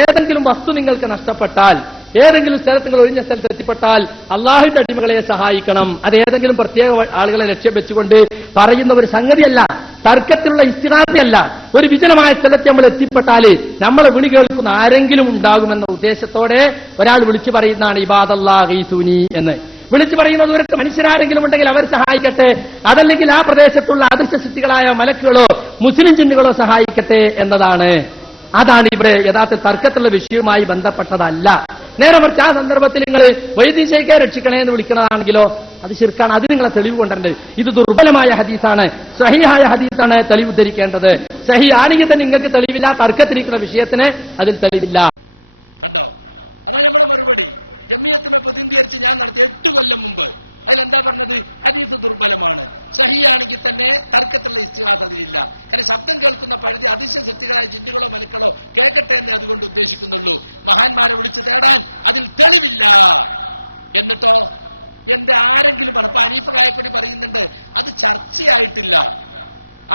ഏതെങ്കിലും വസ്തു നിങ്ങൾക്ക് നഷ്ടപ്പെട്ടാൽ, ഏതെങ്കിലും സ്ഥലത്ത് നിങ്ങൾ ഒഴിഞ്ഞ സ്ഥലത്ത് എത്തിപ്പെട്ടാൽ അള്ളാഹുവിന്റെ അടിമകളെ സഹായിക്കണം. അത് ഏതെങ്കിലും പ്രത്യേക ആളുകളെ ലക്ഷ്യം വെച്ചുകൊണ്ട് പറയുന്ന ഒരു സംഗതിയല്ല, തർക്കത്തിലുള്ള ഇസ്തിഗാസയല്ല. ഒരു വിജനമായ സ്ഥലത്ത് നമ്മൾ എത്തിപ്പെട്ടാല് നമ്മളെ വിളി കേൾക്കുന്ന ആരെങ്കിലും ഉണ്ടാകുമെന്ന ഉദ്ദേശത്തോടെ ഒരാൾ വിളിച്ചു പറയുന്നതാണ് ഇബാദല്ലാഹി യഗീസുനി എന്ന്. വിളിച്ചു പറയുന്ന ദൂരത്ത് മനുഷ്യരാരെങ്കിലും ഉണ്ടെങ്കിൽ അവർ സഹായിക്കട്ടെ, അതല്ലെങ്കിൽ ആ പ്രദേശത്തുള്ള അദൃശ്യ സിദ്ധികളായ മലക്കുകളോ മുസ്ലിം ജിന്നുകളോ സഹായിക്കട്ടെ എന്നതാണ്. അതാണ് ഇവിടെ യഥാർത്ഥ തർക്കത്തിലുള്ള വിഷയവുമായി ബന്ധപ്പെട്ടതല്ല. നേരെ മറിച്ച് ആ സന്ദർഭത്തിൽ നിങ്ങൾ വൈദ്യശേഖരെ രക്ഷിക്കണേ എന്ന് വിളിക്കുന്നതാണെങ്കിലോ അത് ശിർക്കാണ്. അത് നിങ്ങളെ തെളിവ് കൊണ്ടുണ്ട്. ഇത് ദുർബലമായ ഹദീസാണ്, സഹിഹായ ഹദീസാണ് തെളിവ് ഉദ്ധരിക്കേണ്ടത്. സഹി ആണെങ്കിൽ തന്നെ നിങ്ങൾക്ക് തെളിവില്ല, തർക്കത്തിരിക്കുന്ന വിഷയത്തിന് അതിൽ തെളിവില്ല. കണ്ടോ, അതാ നമ്മുടെ മറുപടി. ജമിയത്തുമെ പ്രതിനിധീകരിച്ച് ഞാൻ നടത്തിയ 8 കൊല്ലം മുമ്പ് അതിലെന്താ പറഞ്ഞത്? ഹദീസ് ദുർബലമാണ്. സഹിയാണെങ്കിൽ തന്നെ തർക്കത്തിലുള്ള ഇസ്തിഗാസ അതിലില്ല. കാരണം ശബ്ദം കേൾക്കുന്ന പരിധി അതിശയ സൃഷ്ടികളായ ജിന്നുകളോ മലക്കളോ കേൾക്കട്ടെ എന്നേ അതുകൊണ്ട് ഉദ്ദേശിക്കുന്നുള്ളൂ. മഹാന്മാരെ വിളിച്ചു തേടാൻ അതിൽ തെളിവില്ല. എന്നിട്ടോ എന്റെ ആരെങ്കിലും പറഞ്ഞു, ഇപ്പൊ അനീഫ് കായക്കൊടി പറയുന്നുണ്ട് അത് ചർച്ചയായിട്ടില്ല.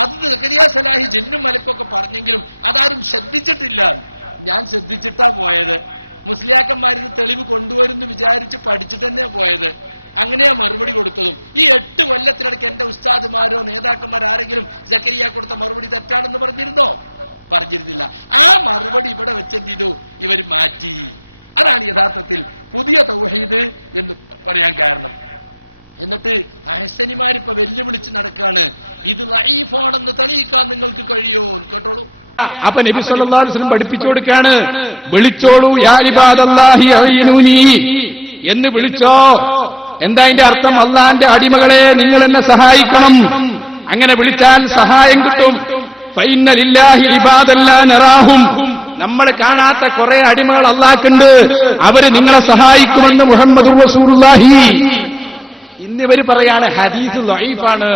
അത് സക്കരിയ സലാഹി ജിന്നും മലക്കൊക്കെ പറഞ്ഞെങ്കിലും അതാരും ശ്രദ്ധിച്ചിട്ടില്ല. ഞാൻ ശ്രദ്ധിച്ചിട്ടാ പോയത്. മുസ്ലിയാക്കന്മാരിത് തെളിവ് കൊണ്ടുവരുമെന്ന് വിചാരിച്ച് പഠിച്ചിട്ട് തന്നെയാ പോയത്. അങ്ങനെയാ മറുപടി കൊടുത്തതും. ഈ 8 കൊല്ലത്തിനിടയ്ക്ക് എന്റെ ഉസ്താദുമാരോ നേതാക്കന്മാർ ആരെങ്കിലും സക്കരിയ കൊടുത്ത മറുപടി തെറ്റാണെന്ന് പറഞ്ഞിരുന്നോ? പറഞ്ഞിരുന്നില്ല. ആ മറുപടി ഇവിടെ വെച്ചെന്ത് ചെയ്തു? ഇവർ മാറ്റി. അതാണ് യഥാർത്ഥത്തിൽ പുതിയ തൗഹീദ് എന്ന് പറയാൻ കാരണം. എന്നിട്ട് അഹ്സനിമാരിപ്പോ വെല്ലുവിളിച്ച് നടക്കാണ്, ഇത് ലഈഫാണെന്ന് തെളിയിക്കാൻ നിങ്ങൾക്ക് കഴിയോ? കേട്ടോളൂ. അപ്പൊ നബി സല്ലല്ലാഹു അലൈഹി വസല്ലം പഠിപ്പിച്ചു കൊടുക്കാണ്, വിളിച്ചോളൂ യാ ഇബാദല്ലാഹി അഈനൂനി എന്ന് വിളിച്ചോ. എന്താ അതിന്റെ അർത്ഥം? അള്ളാന്റെ അടിമകളെ നിങ്ങൾ എന്നെ സഹായിക്കണം. അങ്ങനെ വിളിച്ചാൽ സഹായം കിട്ടും. ഫഇന്ന ലില്ലാഹി ഇബാദൻ ലാ നറാഹും, നമ്മൾ കാണാത്ത കുറെ അടിമകൾ അള്ളാഹ്ക്കുണ്ട്, അവര് നിങ്ങളെ സഹായിക്കുമെന്ന് മുഹമ്മദുർ റസൂലുള്ളാഹി. ഇന്നിവര് പറയാണ് ഹദീസ് ലഈഫാണ്,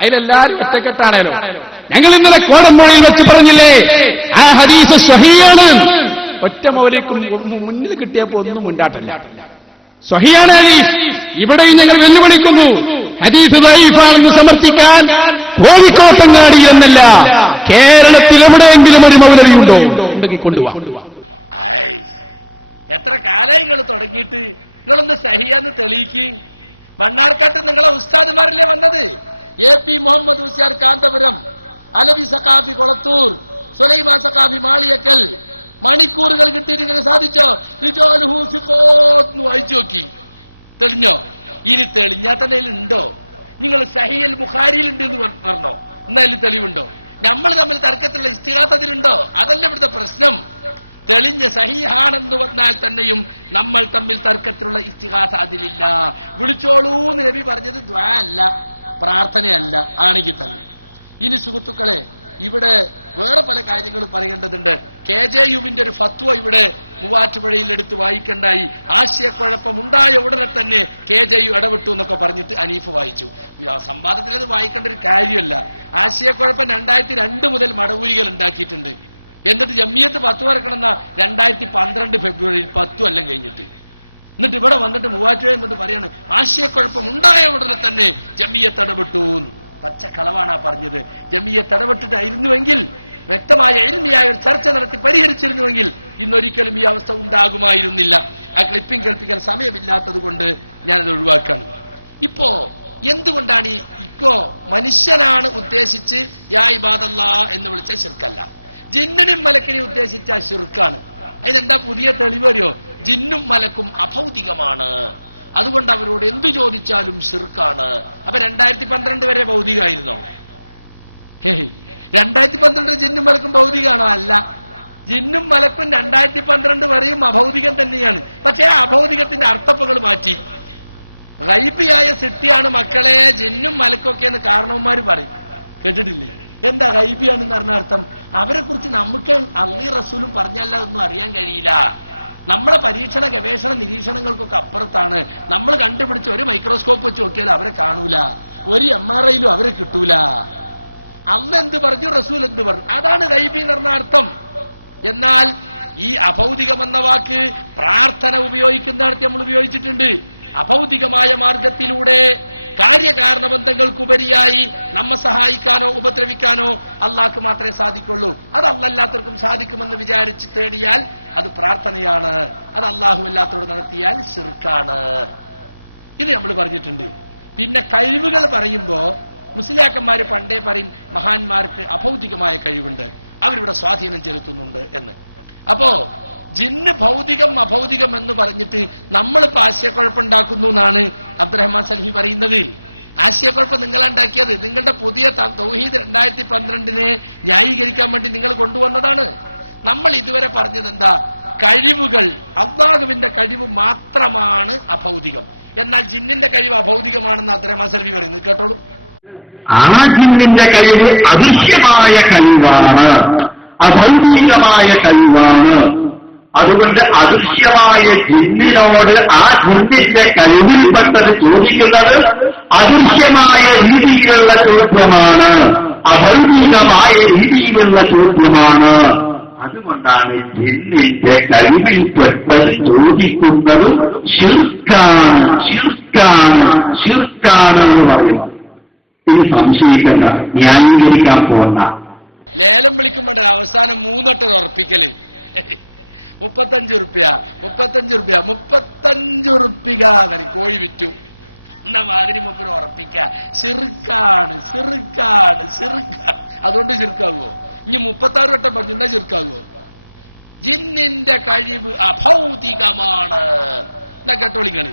അതിലെല്ലാരും ഒറ്റക്കെട്ടാണല്ലോ. ഞങ്ങൾ ഇന്നലെ കോടമ്പുഴയിൽ വെച്ച് പറഞ്ഞില്ലേ ആ ഹദീസ് സ്വഹീഹാണ്. ഒറ്റ മൗലിക്കും മുന്നിൽ കിട്ടിയപ്പോ ഒന്നും മുണ്ടാട്ടില്ല. സ്വഹീഹാണ് ഹദീസ്. ഇവിടെയും ഞങ്ങൾ വെല്ലുവിളിക്കുന്നു, ഹദീസ് ലഈഫാണെന്ന് സമർത്ഥിക്കാൻ കോഴിക്കോട്ടങ്ങാടി എന്നല്ല, കേരളത്തിൽ എവിടെയെങ്കിലും ഒരു മൗലവിയുണ്ടോ? ഉണ്ടെങ്കിൽ കൊണ്ടുപോവാ. എത്ര കാലമായി നിങ്ങൾ തുടങ്ങിയിട്ട്? നിങ്ങളൊന്ന് സഹിയാന്ന് തെളിയിക്ക്. മണ്ണാർക്കാട്ട് നിങ്ങളെ ഉസ്താദുമാരല്ലേ വന്നത്? AP മുഹമ്മദ് ഉസ്യാർ കാന്തപുരം, അലവി സഖാഫി കൊളത്തൂർ, സുലൈമാൻ സഖാഫി മാളിയക്കൽ. മണിക്കൂറുകൾ കിട്ടിയിട്ട് നിങ്ങൾക്ക് സാധിച്ചോ? വായിച്ചു നോക്കി, തെളിഞ്ഞോ? ഇനി തെളിഞ്ഞാൽ തന്നെ ഉണ്ടോ? നിങ്ങൾ സഹീഹുൽ ബുഖാരിയിലുണ്ട് എന്ന് പറഞ്ഞോ, എന്നാലും തെളിവുണ്ടോ? നമ്മൾ തമ്മിൽ തർക്കത്തിലുള്ള ഇസ്തിഗാസ അതിലുണ്ടോ? അതല്ല ഇവിടുത്തെ പ്രശ്നം. തെളിഞ്ഞ സഹീഹാണെന്ന് വന്നാൽ തന്നെയും നമ്മൾ തമ്മിൽ തർക്കത്തിലുള്ള ഇസ്തിഗാസ അതിലില്ല. വിളിച്ചോളൂന്ന് നബി പറഞ്ഞത് ദ്വാ അല്ല, പ്രാർത്ഥനയല്ല. ആണെങ്കിൽ തന്നെ ഇനി സുഹൃത്തുക്കളെ, ഇവിടെ വേറെ പല കാര്യങ്ങളും പറയേണ്ടതുണ്ട്. KJUവിന്റെ ഒരു ഫത്വ ഇവിടെ മൂവാറ്റുപുഴയിൽ എടുത്ത് വായിക്കണ്ടായി. ആശയക്കുഴപ്പം ഉണ്ടായ ഉടനെ തന്നെ KJU ഇടപെട്ടു എന്നൊക്കെ പറഞ്ഞിട്ട് അനീഫ് വായിച്ചു. സംവാദത്തിൽ അത് വായിക്കേണ്ട ഒരു കാര്യമല്ല. ആശയക്കുഴപ്പം 2002 മുതൽ മടവൂരികൾ ഉണ്ടാക്കിയിട്ടുണ്ട്. എന്നിട്ട് ജമിയത്ത് 10 വർക്കണമെന്ന 2012 ഫെബ്രുവരിയിൽ 10 കൊല്ലം കഴിഞ്ഞിട്ട്. എന്നിട്ട് ഇവിടെ വന്നിട്ട് മൂവാറ്റുപുഴ എന്നിട്ട് പറയാണ് ആശയക്കുഴപ്പം ഉണ്ടായ ഉടനെ തന്നെ ജമിയത്ത് ഇടപെട്ടു. പച്ചക്കളവാണ് ആ പറഞ്ഞത്. ജമിയത്ത് ഇടപെട്ടിട്ടായിരുന്നുവെങ്കിൽ, വ്യക്തമായ ഇൽമിയായ ഒരു ചർച്ച നടത്തി പരിഹരിച്ചിരുന്നുവെങ്കിൽ ഇന്നൊരിക്കലും ഈ അവസ്ഥ ഉണ്ടാകുമായിരുന്നില്ല. ആ ക്ലിപ്പിംഗ് കേൾപ്പിക്കാൻ സമയമില്ലാത്തത് കൊണ്ട് ഞാനത് ഒഴിവാക്കാണ്. ഇപ്പോ എന്തുകൊണ്ടാണ് ഇക്കോ മനുഷ്യനാണ് ഉദ്ദേശിച്ച് യാ ഇബാദല്ലാ എന്ന് വിളിച്ച ശിർക്കല്ല, ജിന്നിനും മലക്കിനെയും ഉദ്ദേശിച്ച ശിർക്കാണ്. അതിനെന്താ പുതിയ തെളിവറിയോ? ജിന്നും മലക്കും അഭൗതികമാണ്, അതുകൊണ്ട് അവരോട് എന്തു ചോദിച്ചാലും ശിർക്കാണ്. അപ്പൊ 2012 വരെ ഭൗതികമായിരുന്നോ? 2012 ജിന്നും മലക്കും ഭൗതികമാണോ? അല്ല. ജിന്നും മലക്കും 2012 വരെയും അഭൗതികം തന്നെയാണ്. പക്ഷേ ആ അഭൗതികത്തിന്റെ അർത്ഥപ്പുകൾ മാറ്റി. ഗൈബിയായ സിട്ടിയാണ് മക്കളെ ജിന്നും മലക്കൊക്കെ എന്ന് കാരണവന്മാര് പറയും. കേട്ടിട്ടില്ലേ? എന്താ ഗൈബിയാണെന്ന് പറഞ്ഞ അർത്ഥം? അവരെ കുറിച്ച് നമുക്ക് അള്ളി റസൂലും പറഞ്ഞല്ല ഒന്നും അറിയാൻ കഴിയില്ല. നമ്മളെ പരീക്ഷണ ഗവേഷണ നിരീക്ഷണങ്ങൾക്കൊക്കെ അപ്പുറത്താണ്. നമ്മൾ കണ്ടുപിടിച്ച് ഒരു മൈക്രോസ്കോപ്പ് വെച്ച് നോക്കിയാലും അവരെ കാണൂല, ഒരു MRIയിലും അവരെ കിട്ടൂല. അള്ള് എന്ത് പറഞ്ഞു, റസൂൽ എന്ത് പറഞ്ഞു, അതാണ് ഗൈബി എന്ന് പറഞ്ഞ അർത്ഥം. എന്നാൽ ഈ അഭൗതികമെന്ന വാക്ക് പ്രാർത്ഥന ഉപയോഗിക്കുന്നിടത്ത് നമ്മൾ ഉപയോഗിച്ചിട്ടുണ്ട്. അഭൗതികമായ മാർഗത്തിലൂടെ കാര്യകാരണബന്ധങ്ങൾക്കുപരിയായി നമ്മെ സഹായിക്കാനോ ഉപദ്രവിക്കാനോ അള്ളാഹ്ക്ക് മാത്രമേ സാധിക്കുള്ളൂ. അത് അല്ലാത്തവർക്കും സാധിക്കുമെന്ന് വിചാരിച്ച് തേടിയാൽ അത് പ്രാർത്ഥനയാണ്. അത് അള്ളാഹു അല്ലാത്തവരോട് നടത്തിയാൽ ശിർക്കാണ്. ഇത് നമ്മൾ പറഞ്ഞിട്ടുണ്ട്. പിന്നെ കഴിവുകൾ പറയുമ്പോ മുസ്ലിയാക്കന്മാര് പണ്ടേ പറയും മഹാന്മാർക്ക് അഭൗതികമായ കഴിവുണ്ട്, അവരിവിടെ സ്വാധീനം ചെലുത്തുന്നുണ്ട് എന്ന്. അപ്പോ ജിന്ന് ഭൗതികം അഭൗതികം എന്ന് പറഞ്ഞിട്ട് നമ്മളിപ്പോ ആശയക്കുഴപ്പമുണ്ടാക്കുന്നു എന്നാണ് അബ്ദുറഹ്മാൻ സലഫി പറയുന്നത്. ആശയക്കുഴപ്പം നിങ്ങളുണ്ടാക്കിയത്. നിങ്ങളുടെ പുതിയ തൗഹീദ് 2012 ന്യായീകരിക്കാൻ വേണ്ടി നിങ്ങൾ കൊണ്ടുവന്നതാണ്. നമ്മൾ ഇതുവരെ പറഞ്ഞത് എന്താ? കഴിവുകൾ, അല്ലാഹുവിന്റെ കഴിവ് മാത്രമാണ് അഭൗതികം, എന്നാൽ ജിന്നിന്റെ കഴിവ് അഭൗതികമാണെന്ന് അബ്ദുറഹ്മാൻ സലഫി പറയുന്നത്. കേട്ടോളൂ. ആ ജിന്നിന്റെ കഴിവ് അദൃശ്യമായ കഴിവാണ്, അഭൗതികമായ കഴിവാണ്. അതുകൊണ്ട് അദൃശ്യമായ ജിന്നിനോട് ആ ജിന്നിന്റെ കഴിവിൽപ്പെട്ടത് ചോദിക്കുന്നത് അദൃശ്യമായ രീതിയിലുള്ള ചോദ്യമാണ്, അഭൗതികമായ രീതിയിലുള്ള ചോദ്യമാണ്. അതുകൊണ്ടാണ് ജിന്നിന്റെ കഴിവിൽപ്പെട്ടത് ചോദിക്കുന്നതും ശിർക്കാണ്, ശിർക്കാണ്, ശിർക്കാണ് എന്ന് പറയുന്നത്. ഇത് സംശയിക്കണ്ട, ന്യായീകരിക്കാൻ പോകണ്ട. ലേലം വിളിക്കുമ്പോണ്ടല്ല അവസാനം 3 വട്ടം ഉറപ്പിക്കല്. 35 റുപ്യ 35 റുപ്യ 35 റുപ്യ കോഴി വിറ്റു എന്ന മാതിരി മൂപ്പര് ഉറപ്പിക്ക. ശിർക്കാണ്, ശിർക്കാണ്, ശിർക്കാണ്. അതുകൊണ്ട് ശിർക്കാകുമോ? ഇനി 36 വട്ടം പറഞ്ഞു എന്നാ ശിർക്കാകുമോ? ജിന്നിന്റെ കഴിവ് അഭൗതികമാണ് എന്നാ കേട്ടോളിങ്ങള്.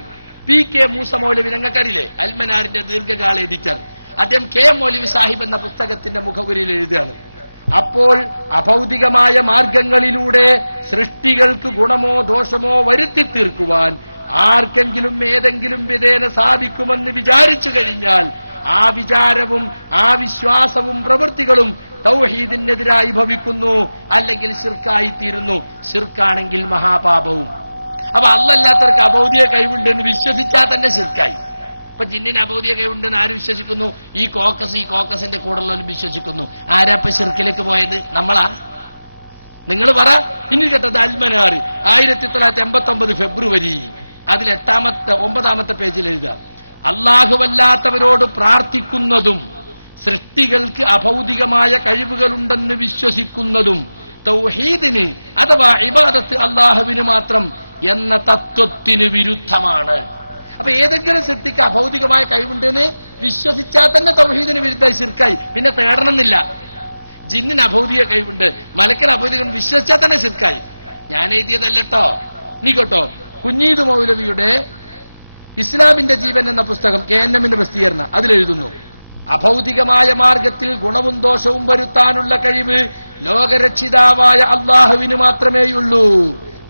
PK മൂസ മൗലവി നിങ്ങൾക്കറിയില്ലേ? അൽമനാറിന്റെ ദീർഘകാല എഡിറ്റർ. അദ്ദേഹം KM മൗലവി സാഹിബ് എന്ന പുസ്തകത്തിന്റെ മുഖവുരയിൽ എഴുതുകയാണ്. അപ്പോൾ അഭൗതികമായ മാർഗങ്ങളിലൂടെ സൃഷ്ടികൾക്ക് ഗുണമോ ദോഷമോ വരുത്തി തീർക്കുവാൻ ആർക്കെങ്കിലും ഏതെങ്കിലും വിധേന സാധിക്കുമെന്ന് വിചാരിച്ചു കഴിഞ്ഞാൽ ആ വിചാരവും ആ വിശ്വാസവും പ്രവൃത്തികളും തൗഹീദിനെതിരായി ഭവിക്കുന്നു, അല്ലെങ്കിൽ ശിർക്കായി തീരുന്നു. ശിർക്കാണെങ്കിൽ മഹാപാപവും. അപ്പൊ അല്ലാത്തവർക്ക് അഭൗതിക കഴിവുണ്ടെന്ന് വിശ്വസിച്ചാൽ തന്നെ ശിർക്കായി. ഇപ്പൊ ജിന്നിന് അഭൗതിക കഴിവുണ്ടെന്ന് ആര് വിശ്വസിക്കുന്നു? ഈ കോക്കസിന്റെ കൂടെയുള്ളവർ വിശ്വസിക്കുന്നു. ആരാപ്പ ശിർക്കിലേക്ക് പോയത്? നമ്മളാ? നിങ്ങൾ പറ. ഇനി കേട്ടത് അൽമനാറ് 1989 ഫെബ്രുവരി. അതിൽ 9ാമത്തെ പേജിൽ എഴുതാം, അല്ലാഹുവല്ലാത്തവരോട് പ്രാർത്ഥിക്കുന്നതും സൃഷ്ടികൾക്ക് അഭൗതികമായ കഴിവുകളുണ്ടെന്ന് വിശ്വസിക്കുന്നതും തൗഹീദിന് അഥവാ ഇബാദത്ത് അല്ലാഹുവിന് മാത്രം എന്ന തത്വത്തിന് വിരുദ്ധമാണ്. അപ്പൊ ഏതെങ്കിലും സൃഷ്ടിക്ക് അഭൗതികമായ കഴിവുണ്ടെന്ന് വിശ്വസിച്ചാൽ തന്നെ തൗഹീദിന് വിരുദ്ധമായി ശിർക്കായി. പിന്നെ തേടണമെന്നില്ല. ജിന്നിന് അഭൗതിക കഴിവുണ്ട്, മലക്കിന് അഭൗതിക വിശ്വസിച്ചാൽ തന്നെ ശിർക്കായി. ഞാൻ എഴുതിയതല്ലോ. നീ കേട്ടോ, കുഞ്ഞീദ് മൗലവിയുടെ ഇസ്ലാമിന്റെ ജീവൻ എന്ന പുസ്തകം KNMന്റെ പ്രസിദ്ധീകരണം, അതിലെഴുതുന്നു, അഭൗതികമായ മാർഗത്തിൽ ഗുണവും ദോഷവും വരുത്താനുള്ള കഴിവ് ലോകരക്ഷിതാവായ അല്ലാഹുവിന് മാത്രമേയുള്ളൂ.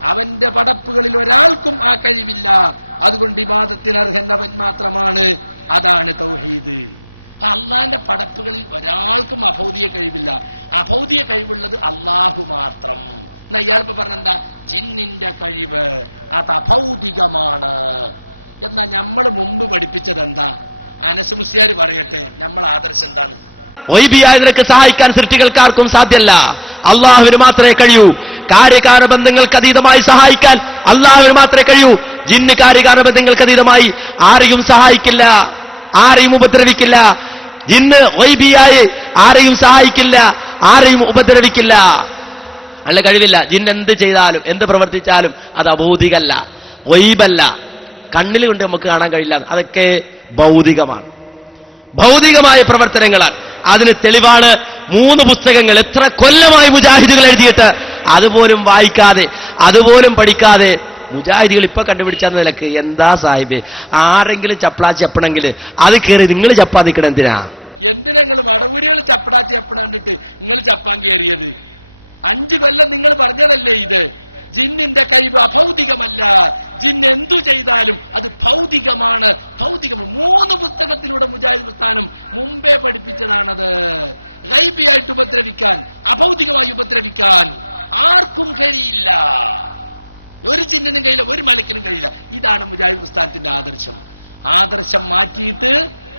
അവന്റെ പടപ്പുകളിൽ ഒരാൾക്കും ആ കഴിവില്ല. അതുകൊണ്ട് ഇബാദത്തിന് അർഹൻ അവൻ മാത്രമാണ്. അതാണ് തൗഹീദ്. അള്ളാന്റെ പടപ്പുകളിൽ ഒരാൾക്കും അഭൗതിക കഴിവില്ല. അഭൗതിക കഴിവുള്ളത് അള്ളാഹു മാത്രം. എന്നാ ഇയാളിപ്പോ പറഞ്ഞെന്താ? ജിന്നിന്റെ കഴിവ് അത് അഭൗതികമാണ്. എന്നാ നമ്മൾ മുമ്പ് പഠിപ്പിച്ചത് എന്താ? അനസ് മുസ്ലിയാർ പറയട്ടെ, നമ്മൾ ആദർശം എന്താണ്? ഒയ്ബിയായ നിനക്ക് സഹായിക്കാൻ സൃഷ്ടികൾക്കാർക്കും സാധ്യല്ല, അള്ളാഹുവിന് മാത്രമേ കഴിയൂ. കാര്യകാരണബന്ധങ്ങൾക്ക് അതീതമായി സഹായിക്കാൻ അള്ളാഹുവിന് മാത്രമേ കഴിയൂ. ജിന്ന് കാര്യകാരണബന്ധങ്ങൾക്ക് അതീതമായി ആരെയും സഹായിക്കില്ല, ആരെയും ഉപദ്രവിക്കില്ല. ജിന്ന് ഒയ്ബിയായി ആരെയും സഹായിക്കില്ല, ആരെയും ഉപദ്രവിക്കില്ല. അല്ല, കഴിവില്ല. ജിന്ന് എന്ത് ചെയ്താലും എന്ത് പ്രവർത്തിച്ചാലും അത് അഭൗതികല്ല, ഒയ്ബല്ല. കണ്ണിൽ കൊണ്ട് നമുക്ക് കാണാൻ കഴിയില്ല. അതൊക്കെ ഭൗതികമാണ്, ഭൗതികമായ പ്രവർത്തനങ്ങളാണ്. അതിന് തെളിവാണ് 3 പുസ്തകങ്ങൾ. എത്ര കൊല്ലമായി മുജാഹിദുകൾ എഴുതിയിട്ട് അതുപോലും വായിക്കാതെ അതുപോലും പഠിക്കാതെ മുജാഹിദികൾ ഇപ്പൊ കണ്ടുപിടിച്ച നിലക്ക് എന്താ സാഹിബ്? ആരെങ്കിലും ചപ്പളാച്ചി ചപ്പണമെങ്കിൽ അത് കയറി നിങ്ങൾ ചപ്പാ നിൽക്കണം. എന്തിനാ നിങ്ങൾ മടവൂരികൾ ചപ്പടാച്ചി ചപ്പണ കണ്ടിട്ട് നിങ്ങൾ ചപ്പാൻ കയറിയത്? 5 കൊല്ലം നിങ്ങൾ പറഞ്ഞതല്ലേ ഇത്? ജിന്നിന്റെ കഴിവ് അഭൗതികമല്ല. ജിന്ന് എന്തു ചെയ്താലും അത് ഭൗതികമാണ്. 3 പുസ്തകത്തിലൂടെ മുജാഹിദ് പ്രസ്ഥാനം മുമ്പേ പഠിപ്പിച്ചതാണത്. ഗൈബിയായിട്ട് ഉപദ്രവിക്കാൻ, അഭൗതികമായി ഉപദ്രവിക്കാൻ ആർക്കും കഴിയില്ല. ഒരു ജിന്നിനും കഴിയില്ല, ഒരു മലക്കിനും കഴിയില്ല. ഇതാണ് മുജാഹിദ് പ്രസ്ഥാനത്തിന്റെ ആദർശം മാറ്റിയിട്ട്